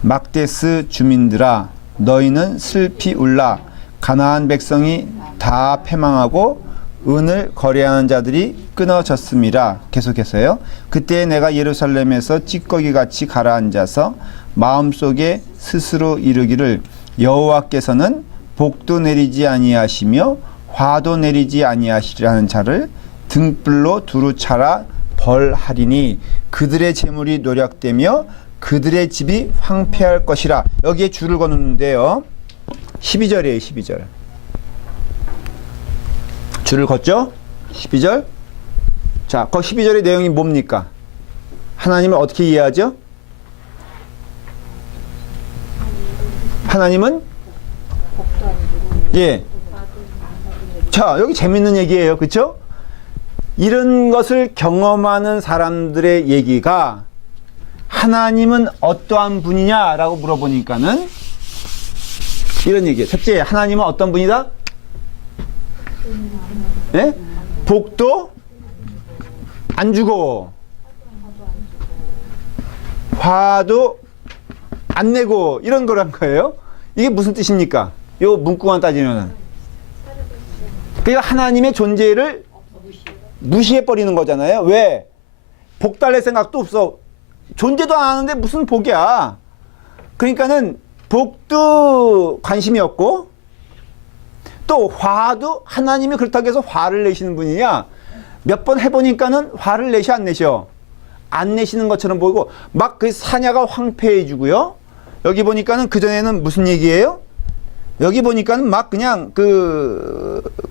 막데스 주민들아, 너희는 슬피 울라. 가나안 백성이 다 패망하고 은을 거래하는 자들이 끊어졌음이라. 계속해서요. 그때 내가 예루살렘에서 찌꺼기같이 가라앉아서 마음속에 스스로 이르기를 여호와께서는 복도 내리지 아니하시며 화도 내리지 아니하시리라는 자를 등불로 두루 차라 벌하리니 그들의 재물이 노력되며 그들의 집이 황폐할 것이라. 여기에 줄을 거놓는데요. 12절이에요. 12절. 줄을 걷죠? 12절. 자, 그 12절의 내용이 뭡니까? 하나님을 어떻게 이해하죠? 하나님은 예. 자, 여기 재밌는 얘기예요. 그렇죠? 이런 것을 경험하는 사람들의 얘기가 하나님은 어떠한 분이냐라고 물어보니까는 이런 얘기예요. 첫째, 하나님은 어떤 분이다? 예? 복도 안 주고 화도 안 내고 이런 거란 거예요. 이게 무슨 뜻입니까? 요 문구만 따지면은. 그러니까 하나님의 존재를 무시해버리는 거잖아요. 왜? 복 달랠 생각도 없어. 존재도 안 하는데 무슨 복이야. 그러니까는 복도 관심이 없고 또 화도 하나님이 그렇다고 해서 화를 내시는 분이냐. 몇 번 해보니까는 화를 내셔 안 내셔? 안 내시는 것처럼 보이고 막 그 사냐가 황폐해지고요. 여기 보니까는 그전에는 무슨 얘기예요? 여기 보니까는 막 그냥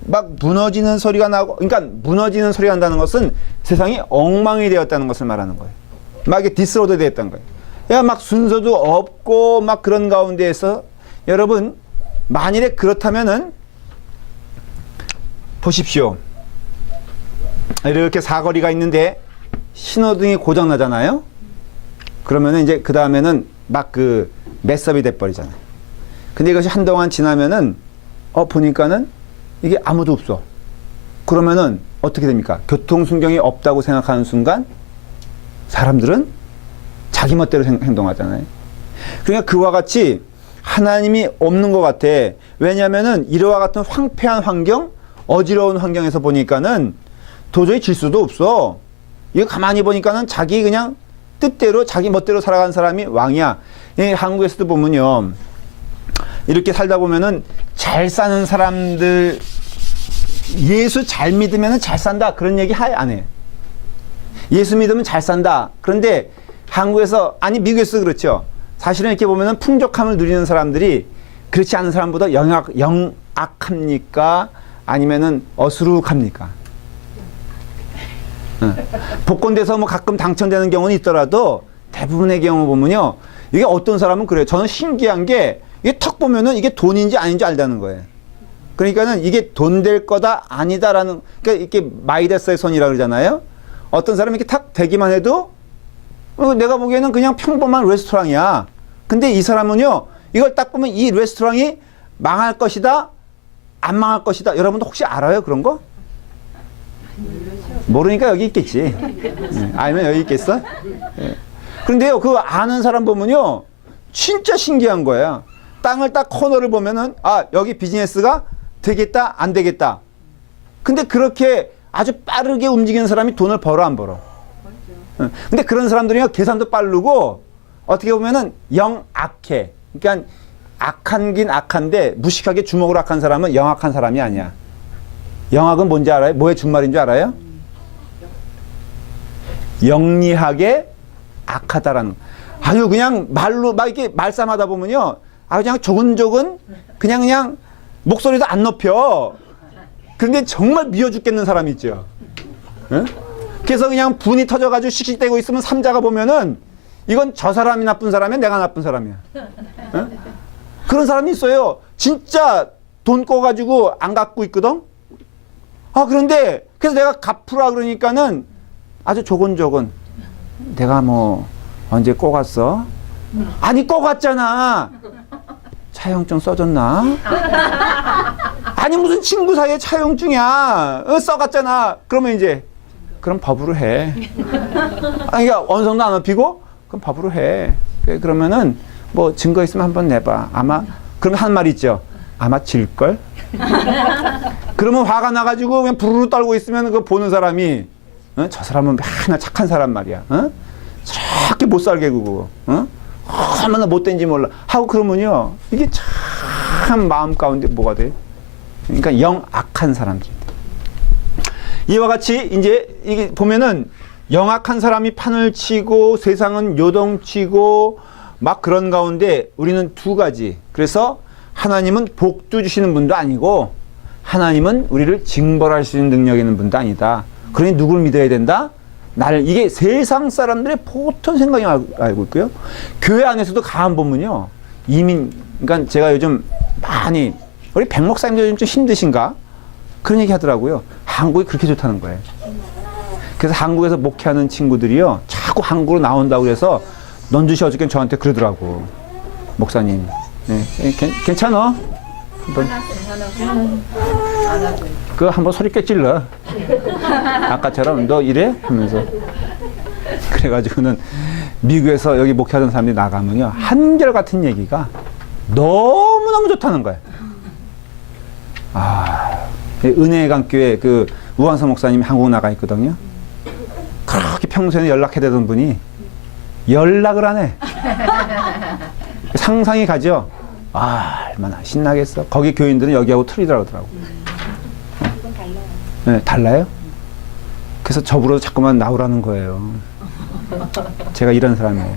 막 무너지는 소리가 나고, 그러니까 무너지는 소리가 난다는 것은 세상이 엉망이 되었다는 것을 말하는 거예요. 막 이게 디스로드 되었다는 거예요. 야, 막 순서도 없고 막 그런 가운데에서 여러분 만일에 그렇다면은 보십시오. 이렇게 사거리가 있는데 신호등이 고장 나잖아요. 그러면은 이제 그 다음에는 막 매섭이 돼버리잖아요. 근데 이것이 한동안 지나면은 보니까는 이게 아무도 없어. 그러면은 어떻게 됩니까? 교통순경이 없다고 생각하는 순간 사람들은 자기 멋대로 행동하잖아요. 그러니까 그와 같이 하나님이 없는 것 같아. 왜냐하면은 이와 같은 황폐한 환경, 어지러운 환경에서 보니까는 도저히 질 수도 없어. 이거 가만히 보니까는 자기 그냥 뜻대로 자기 멋대로 살아가는 사람이 왕이야. 한국에서도 보면요. 이렇게 살다 보면은 잘 사는 사람들, 예수 잘 믿으면 잘 산다 그런 얘기 안 해. 예수 믿으면 잘 산다. 그런데 한국에서, 아니 미국에서 그렇죠. 사실은 이렇게 보면은 풍족함을 누리는 사람들이 그렇지 않은 사람보다 영악합니까? 아니면은 어수룩합니까? 복권돼서 뭐 가끔 당첨되는 경우는 있더라도 대부분의 경우 보면요. 이게 어떤 사람은 그래요. 저는 신기한 게 이게 턱 보면은 이게 돈인지 아닌지 알다는 거예요. 그러니까는 이게 돈 될 거다 아니다라는, 그러니까 이렇게 마이다스의 손이라 그러잖아요. 어떤 사람이 이렇게 탁 대기만 해도 내가 보기에는 그냥 평범한 레스토랑이야. 근데 이 사람은요, 이걸 딱 보면 이 레스토랑이 망할 것이다, 안 망할 것이다. 여러분도 혹시 알아요 그런 거? 모르니까 여기 있겠지. 알면 여기 있겠어? 그런데요, 그 아는 사람 보면요, 진짜 신기한 거야. 땅을 딱 코너를 보면은 여기 비즈니스가 되겠다 안 되겠다. 근데 그렇게 아주 빠르게 움직이는 사람이 돈을 벌어 안 벌어? 근데 그런 사람들이 계산도 빠르고 어떻게 보면은 영악해. 그러니까 악한긴 악한데 무식하게 주먹으로 악한 사람은 영악한 사람이 아니야. 영악은 뭔지 알아요? 뭐의 준말인 줄 알아요? 영리하게 악하다라는. 아유, 그냥 말로 막 이렇게 말싸움하다 보면요, 그냥 조근조근 그냥 목소리도 안 높여. 그런데 정말 미워 죽겠는 사람이 있죠. 응? 그래서 그냥 분이 터져가지고 씩씩대고 있으면 삼자가 보면은 이건 저 사람이 나쁜 사람이야, 내가 나쁜 사람이야. 응? 그런 사람이 있어요. 진짜 돈 꿔가지고 안 갖고 있거든. 그런데 그래서 내가 갚으라 그러니까는 아주 조곤조곤. 내가 뭐 언제 꼬갔어? 아니 꼬갔잖아. 차용증 써줬나? 아니 무슨 친구 사이에 차용증이야. 써갔잖아. 그러면 이제 그럼 법으로 해. 그러니까 언성도 안 높이고 그럼 법으로 해. 그러면은 뭐 증거 있으면 한번 내봐. 아마 그럼 한 말 있죠. 아마 질걸? 그러면 화가 나가지고 그냥 부르르 떨고 있으면 그 보는 사람이 어? 저 사람은 맨날 착한 사람 말이야. 어? 저렇게 못 살게 구고 얼마나 못된지 몰라 하고 그러면요 이게 참 마음 가운데 뭐가 돼? 그러니까 영 악한 사람들이 돼. 이와 같이 이제 이게 보면은 영악한 사람이 판을 치고 세상은 요동치고 막 그런 가운데 우리는 두 가지. 그래서 하나님은 복도 주시는 분도 아니고 하나님은 우리를 징벌할 수 있는 능력 있는 분도 아니다. 그러니 누굴 믿어야 된다? 나를. 이게 세상 사람들의 보통 생각이 알고 있고요. 교회 안에서도 가만 보면요. 이민, 그러니까 제가 요즘 많이 우리 백 목사님도 요즘 좀 힘드신가? 그런 얘기 하더라고요. 한국이 그렇게 좋다는 거예요. 그래서 한국에서 목회하는 친구들이요. 자꾸 한국으로 나온다고 그래서 넌주시 어저께 저한테 그러더라고. 목사님. 네. 괜찮아? 그거 한번 소리 꽤 찔러. 아까처럼 너 이래? 하면서. 그래가지고는 미국에서 여기 목회하던 사람들이 나가면요. 한결같은 얘기가 너무너무 좋다는 거예요. 아, 은혜의 강교회 그 우한서 목사님이 한국 나가 있거든요. 그렇게 평소에 연락해야 되던 분이 연락을 안 해. 상상이 가죠? 아, 얼마나 신나겠어. 거기 교인들은 여기하고 틀리더라고. 네, 달라요? 그래서 저보러 자꾸만 나오라는 거예요. 제가 이런 사람이에요.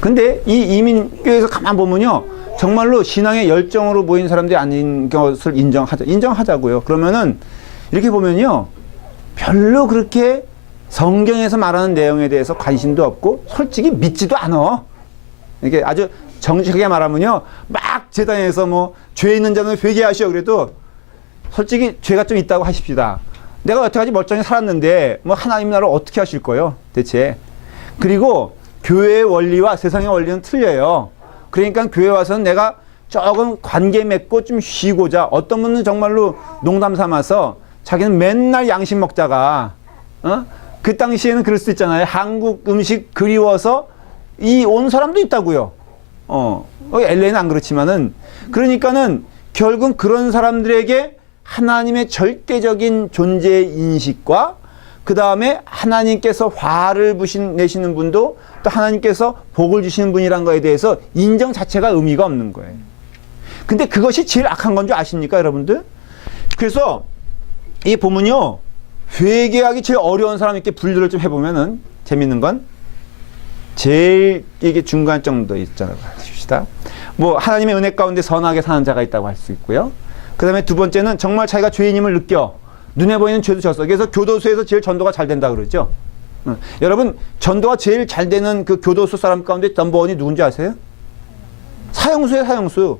근데 이 이민교회에서 가만 보면요. 정말로 신앙의 열정으로 보이는 사람들이 아닌 것을 인정하자고요. 그러면은 이렇게 보면요. 별로 그렇게 성경에서 말하는 내용에 대해서 관심도 없고 솔직히 믿지도 않아. 이렇게 아주 정직하게 말하면요. 막 제단에서 뭐 죄 있는 자는 회개하시오 그래도 솔직히 죄가 좀 있다고 하십시다. 내가 여태까지 멀쩡히 살았는데 뭐 하나님 나라를 어떻게 하실 거예요 대체. 그리고 교회의 원리와 세상의 원리는 틀려요. 그러니까 교회 와서는 내가 조금 관계 맺고 좀 쉬고자. 어떤 분은 정말로 농담 삼아서 자기는 맨날 양식 먹다가 그 당시에는 그럴 수 있잖아요. 한국 음식 그리워서 이 온 사람도 있다고요. LA는 안 그렇지만은 그러니까는 결국 그런 사람들에게 하나님의 절대적인 존재 인식과 그 다음에 하나님께서 화를 내시는 분도 또 하나님께서 복을 주시는 분이란 거에 대해서 인정 자체가 의미가 없는 거예요. 근데 그것이 제일 악한 건 줄 아십니까 여러분들? 그래서 이 보면요. 회개하기 제일 어려운 사람 이렇게 분류를 좀 해보면은 재밌는 건 제일 이게 중간 정도 있잖아요. 합시다. 뭐 하나님의 은혜 가운데 선하게 사는 자가 있다고 할 수 있고요. 그 다음에 두 번째는 정말 자기가 죄인임을 느껴. 눈에 보이는 죄도 졌어. 그래서 교도소에서 제일 전도가 잘 된다 그러죠. 여러분 전도가 제일 잘 되는 그 교도소 사람 가운데 넘버원이 누군지 아세요? 사형수예요. 사형수.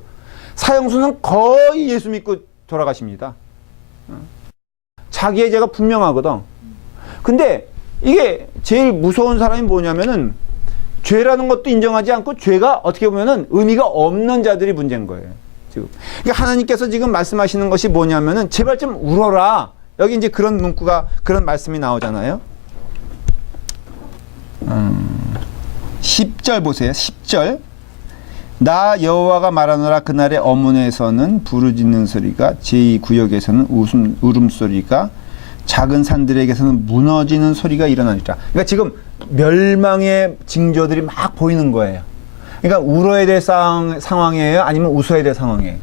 사형수는 거의 예수 믿고 돌아가십니다. 자기의 죄가 분명하거든. 근데 이게 제일 무서운 사람이 뭐냐면은 죄라는 것도 인정하지 않고 죄가 어떻게 보면은 의미가 없는 자들이 문제인 거예요. 지금. 그러니까 하나님께서 지금 말씀하시는 것이 뭐냐면은 제발 좀 울어라. 여기 이제 그런 문구가 그런 말씀이 나오잖아요. 10절 보세요. 10절. 나 여호와가 말하노라 그날의 어문에서는 부르짖는 소리가 제2구역에서는 울음소리가 작은 산들에게서는 무너지는 소리가 일어나리라. 그러니까 지금 멸망의 징조들이 막 보이는 거예요. 그러니까 울어야 될 상황이에요? 아니면 웃어야 될 상황이에요?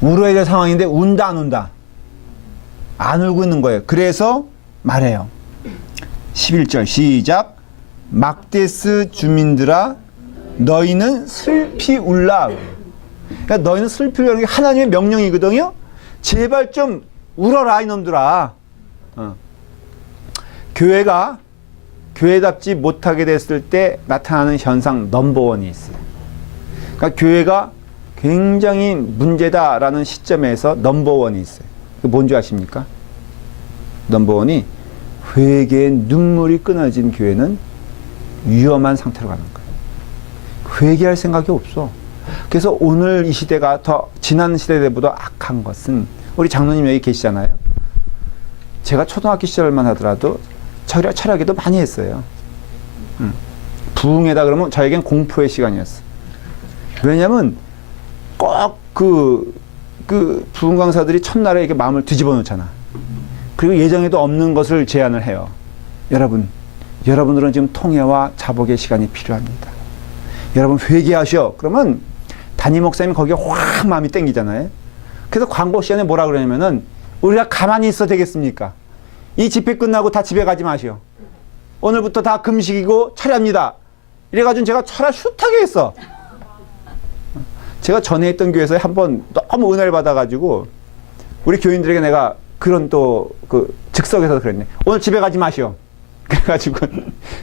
울어야 될 상황인데 운다 안 운다? 안 울고 있는 거예요. 그래서 말해요. 11절 시작. 막데스 주민들아 너희는 슬피 울라. 그러니까 너희는 슬피 울라는 게 하나님의 명령이거든요. 제발 좀 울어라 이놈들아. 교회가 교회답지 못하게 됐을 때 나타나는 현상 넘버원이 있어요. 그러니까 교회가 굉장히 문제다라는 시점에서 넘버원이 있어요. 그 뭔지 아십니까? 넘버원이 회개의 눈물이 끊어진 교회는 위험한 상태로 가는 거예요. 회개할 생각이 없어. 그래서 오늘 이 시대가 더 지난 시대보다 악한 것은 우리 장로님 여기 계시잖아요. 제가 초등학교 시절만 하더라도 철학에도 많이 했어요. 부흥회다 그러면 저에겐 공포의 시간이었어. 왜냐면 꼭 그 그 부흥 강사들이 첫날에 이렇게 마음을 뒤집어 놓잖아. 그리고 예정에도 없는 것을 제안을 해요. 여러분들은 지금 통회와 자복의 시간이 필요합니다. 여러분 회개하셔. 그러면 담임 목사님이 거기에 확 마음이 땡기잖아요. 그래서 광고 시간에 뭐라 그러냐면은 우리가 가만히 있어 되겠습니까? 이 집회 끝나고 다 집에 가지 마시오. 오늘부터 다 금식이고 철야입니다. 이래가지고 제가 철야 숱하게 했어. 제가 전에 있던 교회에서 한번 너무 은혜를 받아가지고 우리 교인들에게 내가 그런 또 그 즉석에서 그랬네. 오늘 집에 가지 마시오. 그래가지고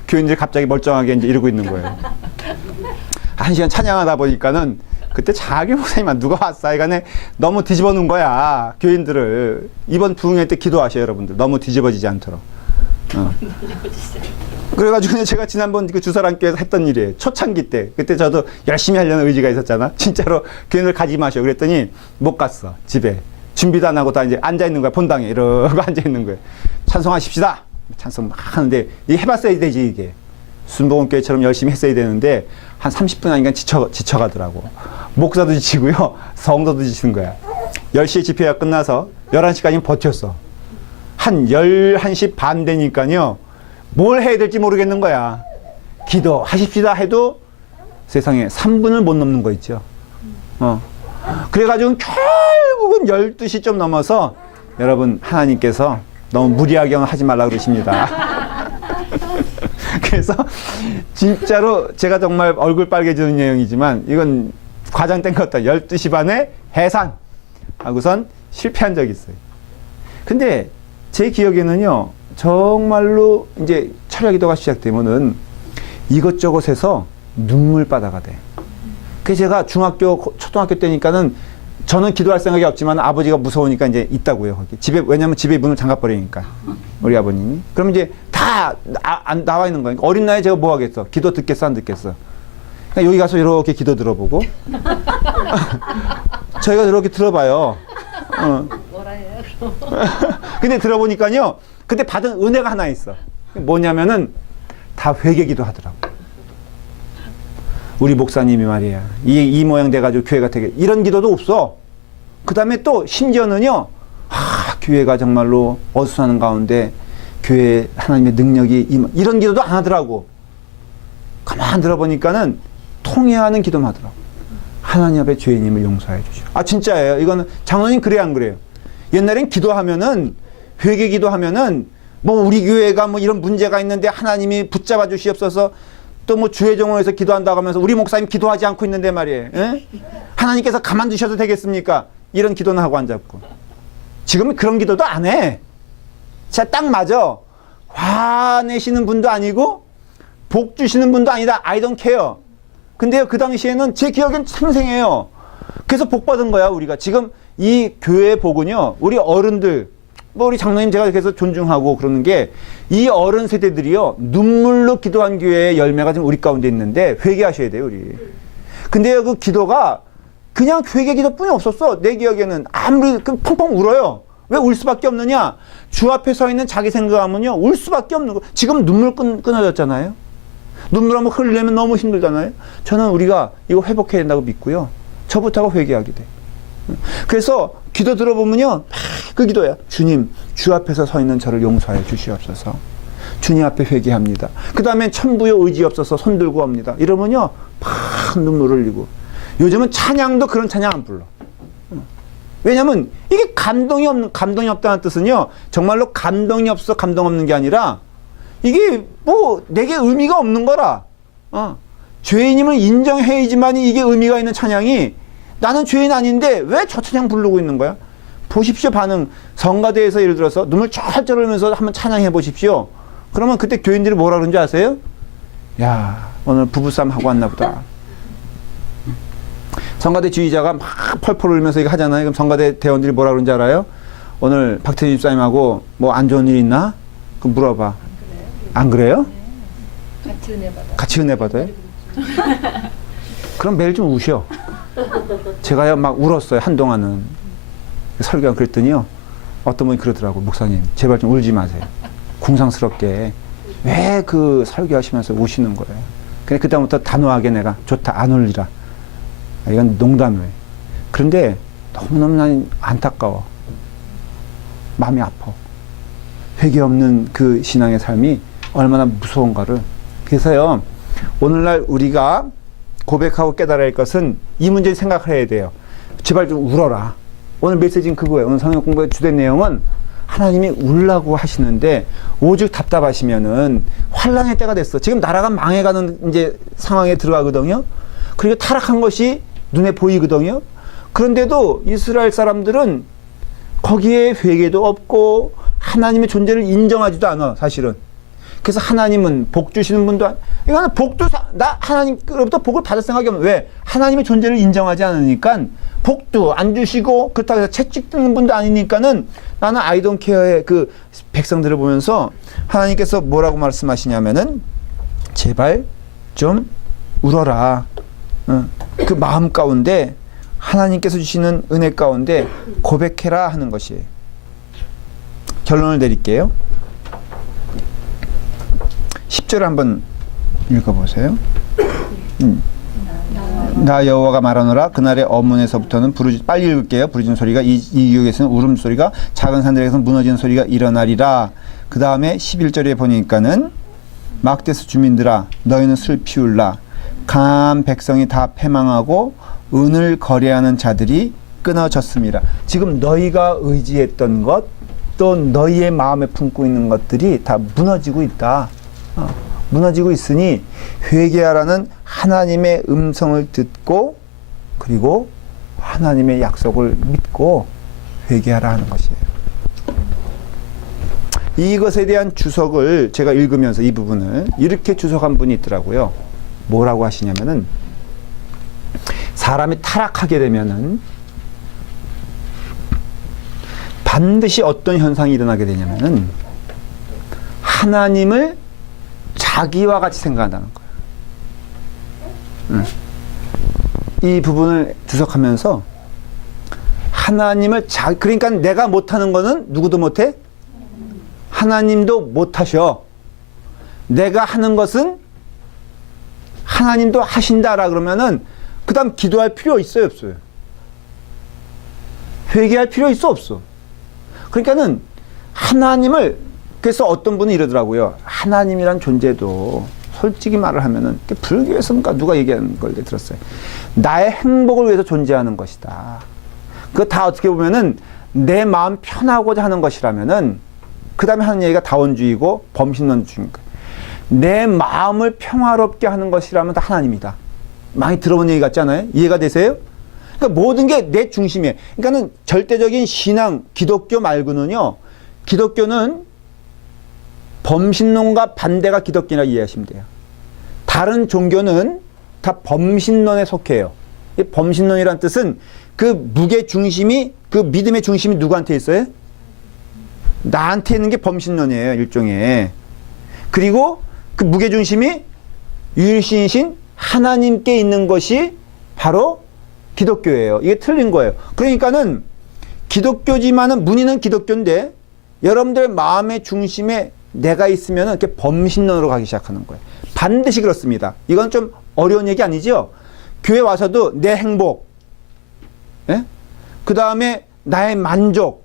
교인들이 갑자기 멀쩡하게 이제 이러고 있는 거예요. 한 시간 찬양하다 보니까는 그때 자기 목사님만 누가 왔어. 하여간에 너무 뒤집어 놓은 거야. 교인들을. 이번 부흥회 때 기도하셔요, 여러분들. 너무 뒤집어지지 않도록. 그래가지고 제가 지난번 그 주사랑교회에서 했던 일이에요. 초창기 때. 그때 저도 열심히 하려는 의지가 있었잖아. 진짜로 교인들 가지 마셔. 그랬더니 못 갔어. 집에. 준비도 안 하고 다 이제 앉아있는 거야. 본당에. 이러고 앉아있는 거예요. 찬송하십시다. 찬송 막 하는데 이게 해봤어야 되지 이게. 순복음교회처럼 열심히 했어야 되는데 한 30분 아니까 지쳐가더라고. 목사도 지치고요. 성도도 지치는 거야. 10시에 집회가 끝나서 11시까지 버텼어. 한 11시 반 되니까요. 뭘 해야 될지 모르겠는 거야. 기도하십시다 해도 세상에 3분을 못 넘는 거 있죠. 그래가지고 결국은 12시 좀 넘어서 여러분 하나님께서 너무 무리하게 하지 말라 그러십니다. 그래서 진짜로 제가 정말 얼굴 빨개지는 내용이지만 이건 과장된 것 같다. 12시 반에 해산 하고선 실패한 적이 있어요. 근데 제 기억에는요. 정말로 이제 철야 기도가 시작되면은 이것저것에서 눈물바다가 돼. 그래서 제가 중학교, 초등학교 때니까는 저는 기도할 생각이 없지만 아버지가 무서우니까 이제 있다고요. 거기. 집에, 왜냐면 집에 문을 잠가버리니까. 우리 아버님이. 그럼 이제 다 나와 있는 거니까. 어린 나이에 제가 뭐 하겠어? 기도 듣겠어? 안 듣겠어? 그러니까 여기 가서 이렇게 기도 들어보고. 저희가 이렇게 들어봐요. 뭐라 해요? 근데 들어보니까요. 그때 받은 은혜가 하나 있어. 뭐냐면은 다 회개기도 하더라고. 우리 목사님이 말이야. 이 모양 돼가지고 교회가 되게 이런 기도도 없어. 그 다음에 또 심지어는요. 교회가 정말로 어수선한 가운데 교회에 하나님의 능력이 이런 기도도 안 하더라고. 가만 들어보니까는 통회하는 기도만 하더라고. 하나님 앞에 죄인임을 용서해 주시오. 진짜예요. 이거는 장로님 그래요 안 그래요? 옛날엔 기도하면은 회개 기도하면은 뭐 우리 교회가 뭐 이런 문제가 있는데 하나님이 붙잡아 주시옵소서. 또 뭐 주의 종을 해서 기도한다고 하면서 우리 목사님 기도하지 않고 있는데 말이에요. 에? 하나님께서 가만두셔도 되겠습니까? 이런 기도는 하고 앉았고. 지금은 그런 기도도 안 해. 진짜 딱 맞아. 화내시는 분도 아니고 복 주시는 분도 아니다. I don't care. 근데요, 그 당시에는 제 기억엔 생생해요. 그래서 복 받은 거야, 우리가. 지금 이 교회의 복은요, 우리 어른들, 뭐 우리 장로님 제가 그래서 존중하고 그러는 게 이 어른 세대들이요, 눈물로 기도한 교회의 열매가 지금 우리 가운데 있는데 회개하셔야 돼요, 우리. 근데요, 그 기도가 그냥 회개 기도뿐이 없었어. 내 기억에는 아무리 펑펑 울어요. 왜 울 수밖에 없느냐? 주 앞에 서 있는 자기 생각하면요, 울 수밖에 없는 거. 지금 눈물 끊어졌잖아요. 눈물 한번 흘리려면 너무 힘들잖아요. 저는 우리가 이거 회복해야 된다고 믿고요. 저부터가 회개하게 돼. 그래서 기도 들어보면요, 그 기도야. 주님, 주 앞에서 서 있는 저를 용서해 주시옵소서. 주님 앞에 회개합니다. 그 다음에 천부여 의지 없어서 손 들고 옵니다. 이러면요, 팍 눈물 흘리고. 요즘은 찬양도 그런 찬양 안 불러. 왜냐면 이게 감동이 없다는 뜻은요, 정말로 감동이 없어 감동 없는 게 아니라 이게 뭐 내게 의미가 없는 거라. 죄인임을 인정해야지만이 이게 의미가 있는 찬양이, 나는 죄인 아닌데 왜 저 찬양 부르고 있는 거야? 보십시오, 반응. 성가대에서 예를 들어서 눈물 쩔쩔 흘리면서 한번 찬양해 보십시오. 그러면 그때 교인들이 뭐라 그러는지 아세요? 야, 오늘 부부싸움 하고 왔나 보다. 성가대 지휘자가 막 펄펄 울면서 이거 하잖아요. 그럼 성가대 대원들이 뭐라 그러는지 알아요? 오늘 박태진 집사님하고 뭐 안 좋은 일 있나? 그럼 물어봐. 안 그래요? 네. 같이 은혜 받아. 같이 은혜 받아요? 그럼 매일 좀 우셔. 제가요 막 울었어요, 한동안은. 설교가 그랬더니요, 어떤 분이 그러더라고. 목사님, 제발 좀 울지 마세요. 궁상스럽게 왜 그 설교하시면서 우시는 거예요. 근데 그다음부터 단호하게 내가 좋다, 안 울리라. 이건 농담이에요. 그런데 너무너무 난 안타까워. 마음이 아파. 회개 없는 그 신앙의 삶이 얼마나 무서운가를. 그래서요, 오늘날 우리가 고백하고 깨달아야 할 것은 이 문제를 생각해야 돼요. 제발 좀 울어라. 오늘 메시지는 그거예요. 오늘 성경 공부의 주된 내용은 하나님이 울라고 하시는데 오죽 답답하시면은 환란의 때가 됐어. 지금 나라가 망해가는 이제 상황에 들어가거든요. 그리고 타락한 것이 눈에 보이거든요. 그런데도 이스라엘 사람들은 거기에 회개도 없고 하나님의 존재를 인정하지도 않아, 사실은. 그래서 하나님은 복 주시는 분도 이거는 복도 나 하나님으로부터 복을 받을 생각이 없는. 왜? 하나님의 존재를 인정하지 않으니까 복도 안 주시고 그렇다고 해서 채찍 드는 분도 아니니까는 나는 I don't care의 그 백성들을 보면서 하나님께서 뭐라고 말씀하시냐면은 제발 좀 울어라. 그 마음 가운데 하나님께서 주시는 은혜 가운데 고백해라 하는 것이에요. 결론을 내릴게요. 10절 한번 읽어보세요. 나 여호와가 말하노라. 그날의 어문에서부터는 빨리 읽을게요. 부르짖는 소리가, 이 지역에서는 울음소리가, 작은 산들에서는 무너지는 소리가 일어나리라. 그 다음에 11절에 보니까는 막대스 주민들아 너희는 슬피울라. 강한 백성이 다 패망하고 은을 거래하는 자들이 끊어졌습니다. 지금 너희가 의지했던 것, 또 너희의 마음에 품고 있는 것들이 다 무너지고 있다. 무너지고 있으니 회개하라는 하나님의 음성을 듣고 그리고 하나님의 약속을 믿고 회개하라 하는 것이에요. 이것에 대한 주석을 제가 읽으면서 이 부분을 이렇게 주석한 분이 있더라고요. 뭐라고 하시냐면은 사람이 타락하게 되면은 반드시 어떤 현상이 일어나게 되냐면은 하나님을 자기와 같이 생각한다는 거예요. 이 부분을 주석하면서 하나님을 그러니까 내가 못하는 거는 누구도 못해? 하나님도 못하셔. 내가 하는 것은 하나님도 하신다라 그러면은 그 다음 기도할 필요 있어요, 없어요? 회개할 필요 있어, 없어? 그러니까는 하나님을, 그래서 어떤 분은 이러더라고요. 하나님이란 존재도 솔직히 말을 하면은 불교에서 누가 얘기하는 걸 들었어요. 나의 행복을 위해서 존재하는 것이다. 그거 다 어떻게 보면은 내 마음 편하고자 하는 것이라면은 그 다음에 하는 얘기가 다원주의고 범신론주의니까. 내 마음을 평화롭게 하는 것이라면 다 하나님이다. 많이 들어본 얘기 같지 않아요? 이해가 되세요? 그러니까 모든 게 내 중심이에요. 그러니까는 절대적인 신앙, 기독교 말고는요, 기독교는 범신론과 반대가 기독교라 이해하시면 돼요. 다른 종교는 다 범신론에 속해요. 이 범신론이란 뜻은 그 무게 중심이, 그 믿음의 중심이 누구한테 있어요? 나한테 있는 게 범신론이에요, 일종의. 그리고 그 무게 중심이 유일신이신 하나님께 있는 것이 바로 기독교예요. 이게 틀린 거예요. 그러니까는 기독교지만은 문의는 기독교인데 여러분들 마음의 중심에 내가 있으면 이렇게 범신론으로 가기 시작하는 거예요. 반드시 그렇습니다. 이건 좀 어려운 얘기 아니죠? 교회 와서도 내 행복, 예? 그 다음에 나의 만족,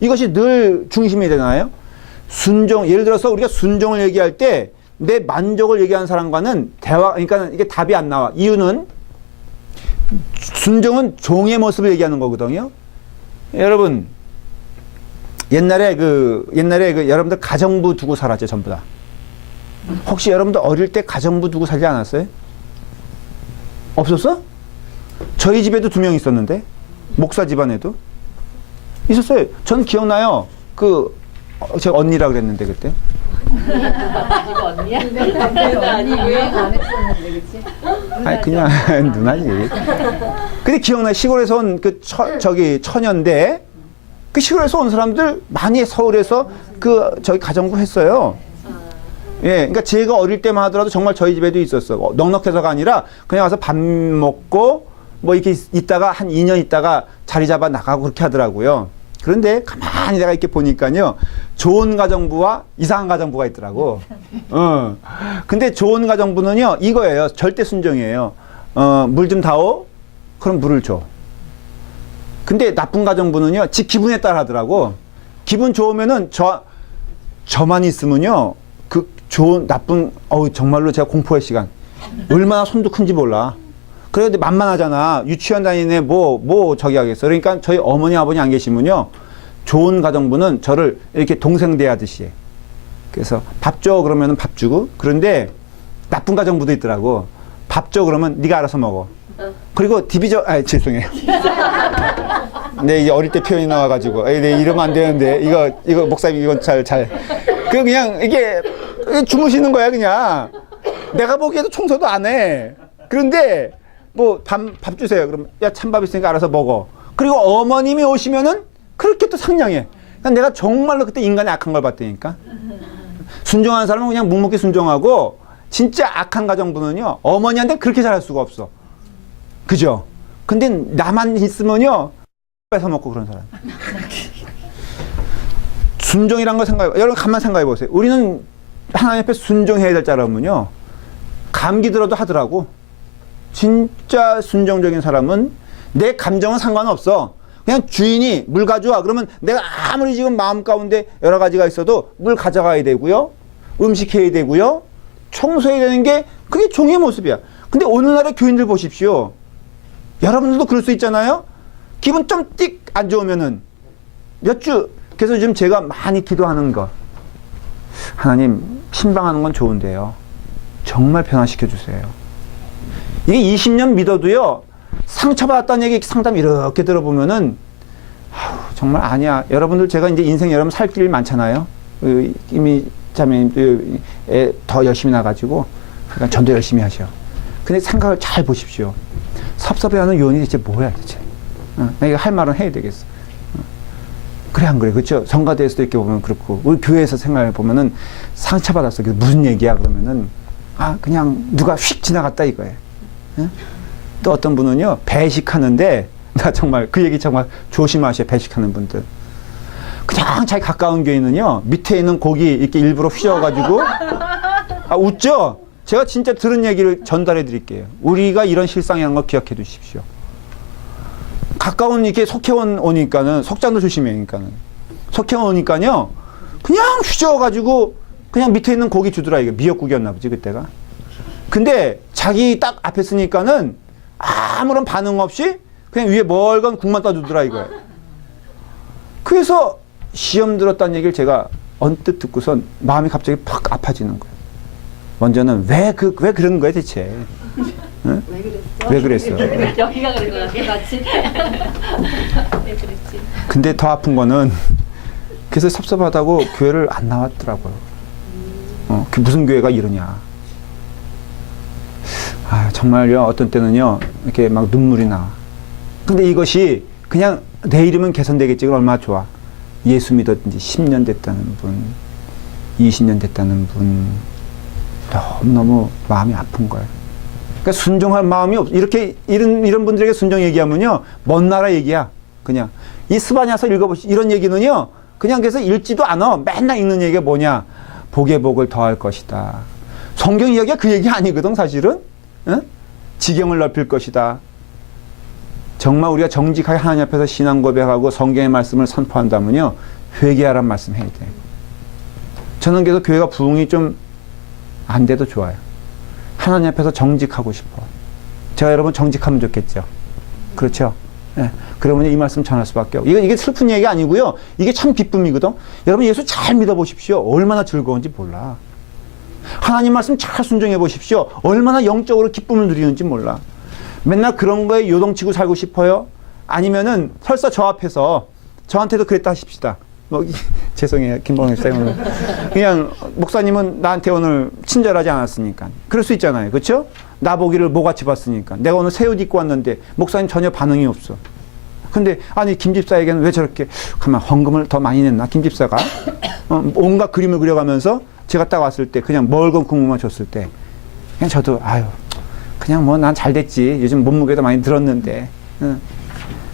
이것이 늘 중심이 되나요? 순종, 예를 들어서 우리가 순종을 얘기할 때 내 만족을 얘기하는 사람과는 그러니까 이게 답이 안 나와. 이유는 순종은 종의 모습을 얘기하는 거거든요. 여러분, 옛날에 여러분들 가정부 두고 살았죠, 전부 다. 혹시 여러분들 어릴 때 가정부 두고 살지 않았어요? 없었어? 저희 집에도 2명 있었는데, 목사 집안에도 있었어요. 전 기억나요. 제가 언니라 그랬는데 그때. 이거 언니야? 아니 유행 안 했었는데 그치? 아니 그냥 누나지. 근데 기억나. 시골에서 온 처녀인데 그 시골에서 온 사람들 많이 서울에서 저기 가정부 했어요. 예, 그러니까 제가 어릴 때만 하더라도 정말 저희 집에도 있었어. 넉넉해서가 아니라 그냥 와서 밥 먹고 뭐 이렇게 있다가 한 2년 있다가 자리 잡아 나가고 그렇게 하더라고요. 그런데 가만히 내가 이렇게 보니까요, 좋은 가정부와 이상한 가정부가 있더라고. 근데 좋은 가정부는요, 이거예요. 절대 순종이에요. 물 좀 다오? 그럼 물을 줘. 근데 나쁜 가정부는요, 지 기분에 따라 하더라고. 기분 좋으면은 저만 있으면요, 그 좋은, 나쁜, 정말로 제가 공포의 시간. 얼마나 손도 큰지 몰라. 그런데 만만하잖아. 유치원 다니네, 저기 하겠어. 그러니까 저희 어머니, 아버지 안 계시면요, 좋은 가정부는 저를 이렇게 동생 대하듯이 해. 그래서 밥 줘, 그러면은 밥 주고. 그런데 나쁜 가정부도 있더라고. 밥 줘, 그러면 네가 알아서 먹어. 그리고 죄송해요. 네, 이제 어릴 때 표현이 나와가지고. 네, 이러면 안 되는데. 이거, 목사님, 이건 그냥, 이게, 주무시는 거야, 그냥. 내가 보기에도 청소도 안 해. 그런데, 밥 주세요. 그럼, 야, 찬밥 있으니까 알아서 먹어. 그리고 어머님이 오시면은, 그렇게 또 상냥해. 그러니까 내가 정말로 그때 인간의 악한 걸 봤다니까. 순종하는 사람은 그냥 묵묵히 순종하고, 진짜 악한 가정부는요, 어머니한테 그렇게 잘할 수가 없어. 그죠? 근데 나만 있으면요, 뺏어 먹고 그런 사람. 순종이란 거 여러분 가만 생각해 보세요. 우리는 하나님 앞에 순종해야 될 자라면요, 감기 들어도 하더라고. 진짜 순종적인 사람은 내 감정은 상관없어. 그냥 주인이 물 가져와. 그러면 내가 아무리 지금 마음 가운데 여러 가지가 있어도 물 가져가야 되고요, 음식해야 되고요, 청소해야 되는 게 그게 종의 모습이야. 근데 오늘날의 교인들 보십시오. 여러분들도 그럴 수 있잖아요. 기분 좀 띡 안 좋으면은 그래서 요즘 제가 많이 기도하는 거, 하나님, 신방하는 건 좋은데요, 정말 변화시켜 주세요. 이게 20년 믿어도요, 상처받았다는 얘기 상담 이렇게 들어보면은 정말 아니야. 여러분들, 제가 이제 인생 여러분 살 길 많잖아요. 이미 자매님도 더 열심히 나가지고, 그러니까 전도 열심히 하셔. 근데 생각을 잘 보십시오. 섭섭해하는 요인이 대체 뭐야, 대체? 내가 할 말은 해야 되겠어. 그래, 안 그래? 그렇죠? 성가대에서도 이렇게 보면 그렇고, 우리 교회에서 생각해 보면은 상처받았어. 그래서 무슨 얘기야? 그러면은, 그냥 누가 휙 지나갔다 이거예요. 또 어떤 분은요, 배식하는데, 나 정말 그 얘기 정말 조심하셔야, 배식하는 분들. 그냥 자기 가까운 교회는요, 밑에 있는 고기 이렇게 일부러 휘저어가지고, 웃죠? 제가 진짜 들은 얘기를 전달해 드릴게요. 우리가 이런 실상이라는 걸 기억해 두십시오. 가까운 이렇게 속혜원 오니까는, 속장도 조심해니까는. 속혜원 오니까요, 그냥 휘저어가지고, 그냥 밑에 있는 고기 주더라. 이거 미역국이었나 보지, 그때가. 근데 자기 딱 앞에 쓰니까는 아무런 반응 없이 그냥 위에 멀건 국만 떠주더라, 이거예요. 그래서 시험 들었다는 얘기를 제가 언뜻 듣고선 마음이 갑자기 팍 아파지는 거예요. 먼저는 왜 그런 거야, 대체? 응? 왜 그랬어? 여기가 그런 거 같아, 마치. 왜 그랬지? 근데 더 아픈 거는, 그래서 섭섭하다고 교회를 안 나왔더라고요. 그 무슨 교회가 이러냐. 정말요, 어떤 때는요, 이렇게 막 눈물이 나. 근데 이것이 그냥 내일이면 개선되겠지. 얼마나 좋아. 예수 믿었지 10년 됐다는 분, 20년 됐다는 분, 너무 마음이 아픈 거예요. 그러니까 순종할 마음이 이런 분들에게 순종 얘기하면요, 먼 나라 얘기야. 그냥. 이 스바냐서 읽어보시, 이런 얘기는요, 그냥 그래서 읽지도 않아. 맨날 읽는 얘기가 뭐냐. 복의 복을 더할 것이다. 성경 이야기가 그 얘기 아니거든, 사실은. 응? 지경을 넓힐 것이다. 정말 우리가 정직하게 하나님 앞에서 신앙 고백하고 성경의 말씀을 선포한다면요, 회개하라는 말씀 해야 돼요. 저는 그래서 교회가 부흥이 좀 안 돼도 좋아요. 하나님 앞에서 정직하고 싶어. 제가 여러분 정직하면 좋겠죠. 그렇죠? 네. 그러면 이 말씀 전할 수밖에 없고. 이게 슬픈 얘기 아니고요. 이게 참 기쁨이거든. 여러분 예수 잘 믿어보십시오. 얼마나 즐거운지 몰라. 하나님 말씀 잘 순종해 보십시오. 얼마나 영적으로 기쁨을 누리는지 몰라. 맨날 그런 거에 요동치고 살고 싶어요? 아니면은 설사 저 앞에서 저한테도 그랬다 하십시다. 죄송해요, 김봉현 목사님. 그냥 목사님은 나한테 오늘 친절하지 않았으니까. 그럴 수 있잖아요, 그렇죠? 나보기를 모같이 봤으니까. 내가 오늘 새 옷 입고 왔는데 목사님 전혀 반응이 없어. 근데 아니 김 집사에게는 왜 저렇게 가만 헌금을 더 많이 냈나? 김 집사가 온갖 그림을 그려가면서 제가 딱 왔을 때 그냥 멀건 국물만 줬을 때 그냥 저도 그냥 뭐 난 잘 됐지. 요즘 몸무게도 많이 늘었는데.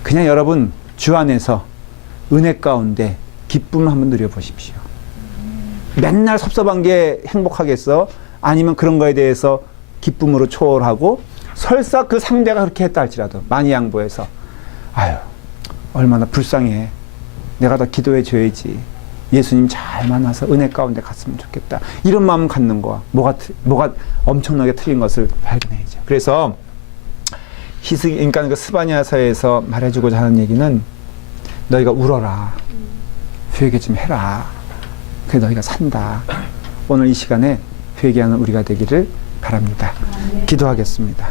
그냥 여러분 주 안에서 은혜 가운데 기쁨을 한번 누려보십시오. 맨날 섭섭한 게 행복하겠어? 아니면 그런 거에 대해서 기쁨으로 초월하고 설사 그 상대가 그렇게 했다 할지라도 많이 양보해서 얼마나 불쌍해. 내가 더 기도해 줘야지. 예수님 잘 만나서 은혜 가운데 갔으면 좋겠다. 이런 마음 갖는 거야. 뭐가 엄청나게 틀린 것을 발견해야죠. 그래서 그러니까 그 스바냐서에서 말해주고자 하는 얘기는 너희가 울어라. 회개 좀 해라. 그래 너희가 산다. 오늘 이 시간에 회개하는 우리가 되기를 바랍니다. 기도하겠습니다.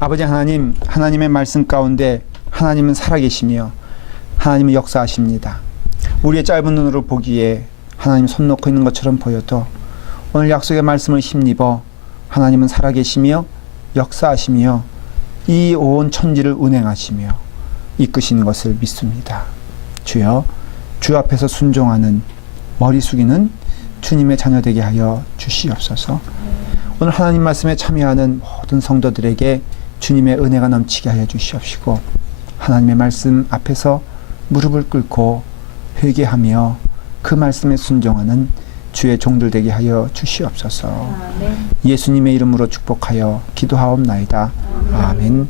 아버지 하나님, 하나님의 말씀 가운데 하나님은 살아계시며 하나님은 역사하십니다. 우리의 짧은 눈으로 보기에 하나님 손 놓고 있는 것처럼 보여도 오늘 약속의 말씀을 힘입어 하나님은 살아계시며 역사하시며 이 온 천지를 운행하시며 이끄시는 것을 믿습니다. 주여, 주 앞에서 순종하는 머리 숙이는 주님의 자녀 되게 하여 주시옵소서. 오늘 하나님 말씀에 참여하는 모든 성도들에게 주님의 은혜가 넘치게 하여 주시옵시고 하나님의 말씀 앞에서 무릎을 꿇고 회개하며 그 말씀에 순종하는 주의 종들 되게 하여 주시옵소서. 예수님의 이름으로 축복하여 기도하옵나이다. 아멘.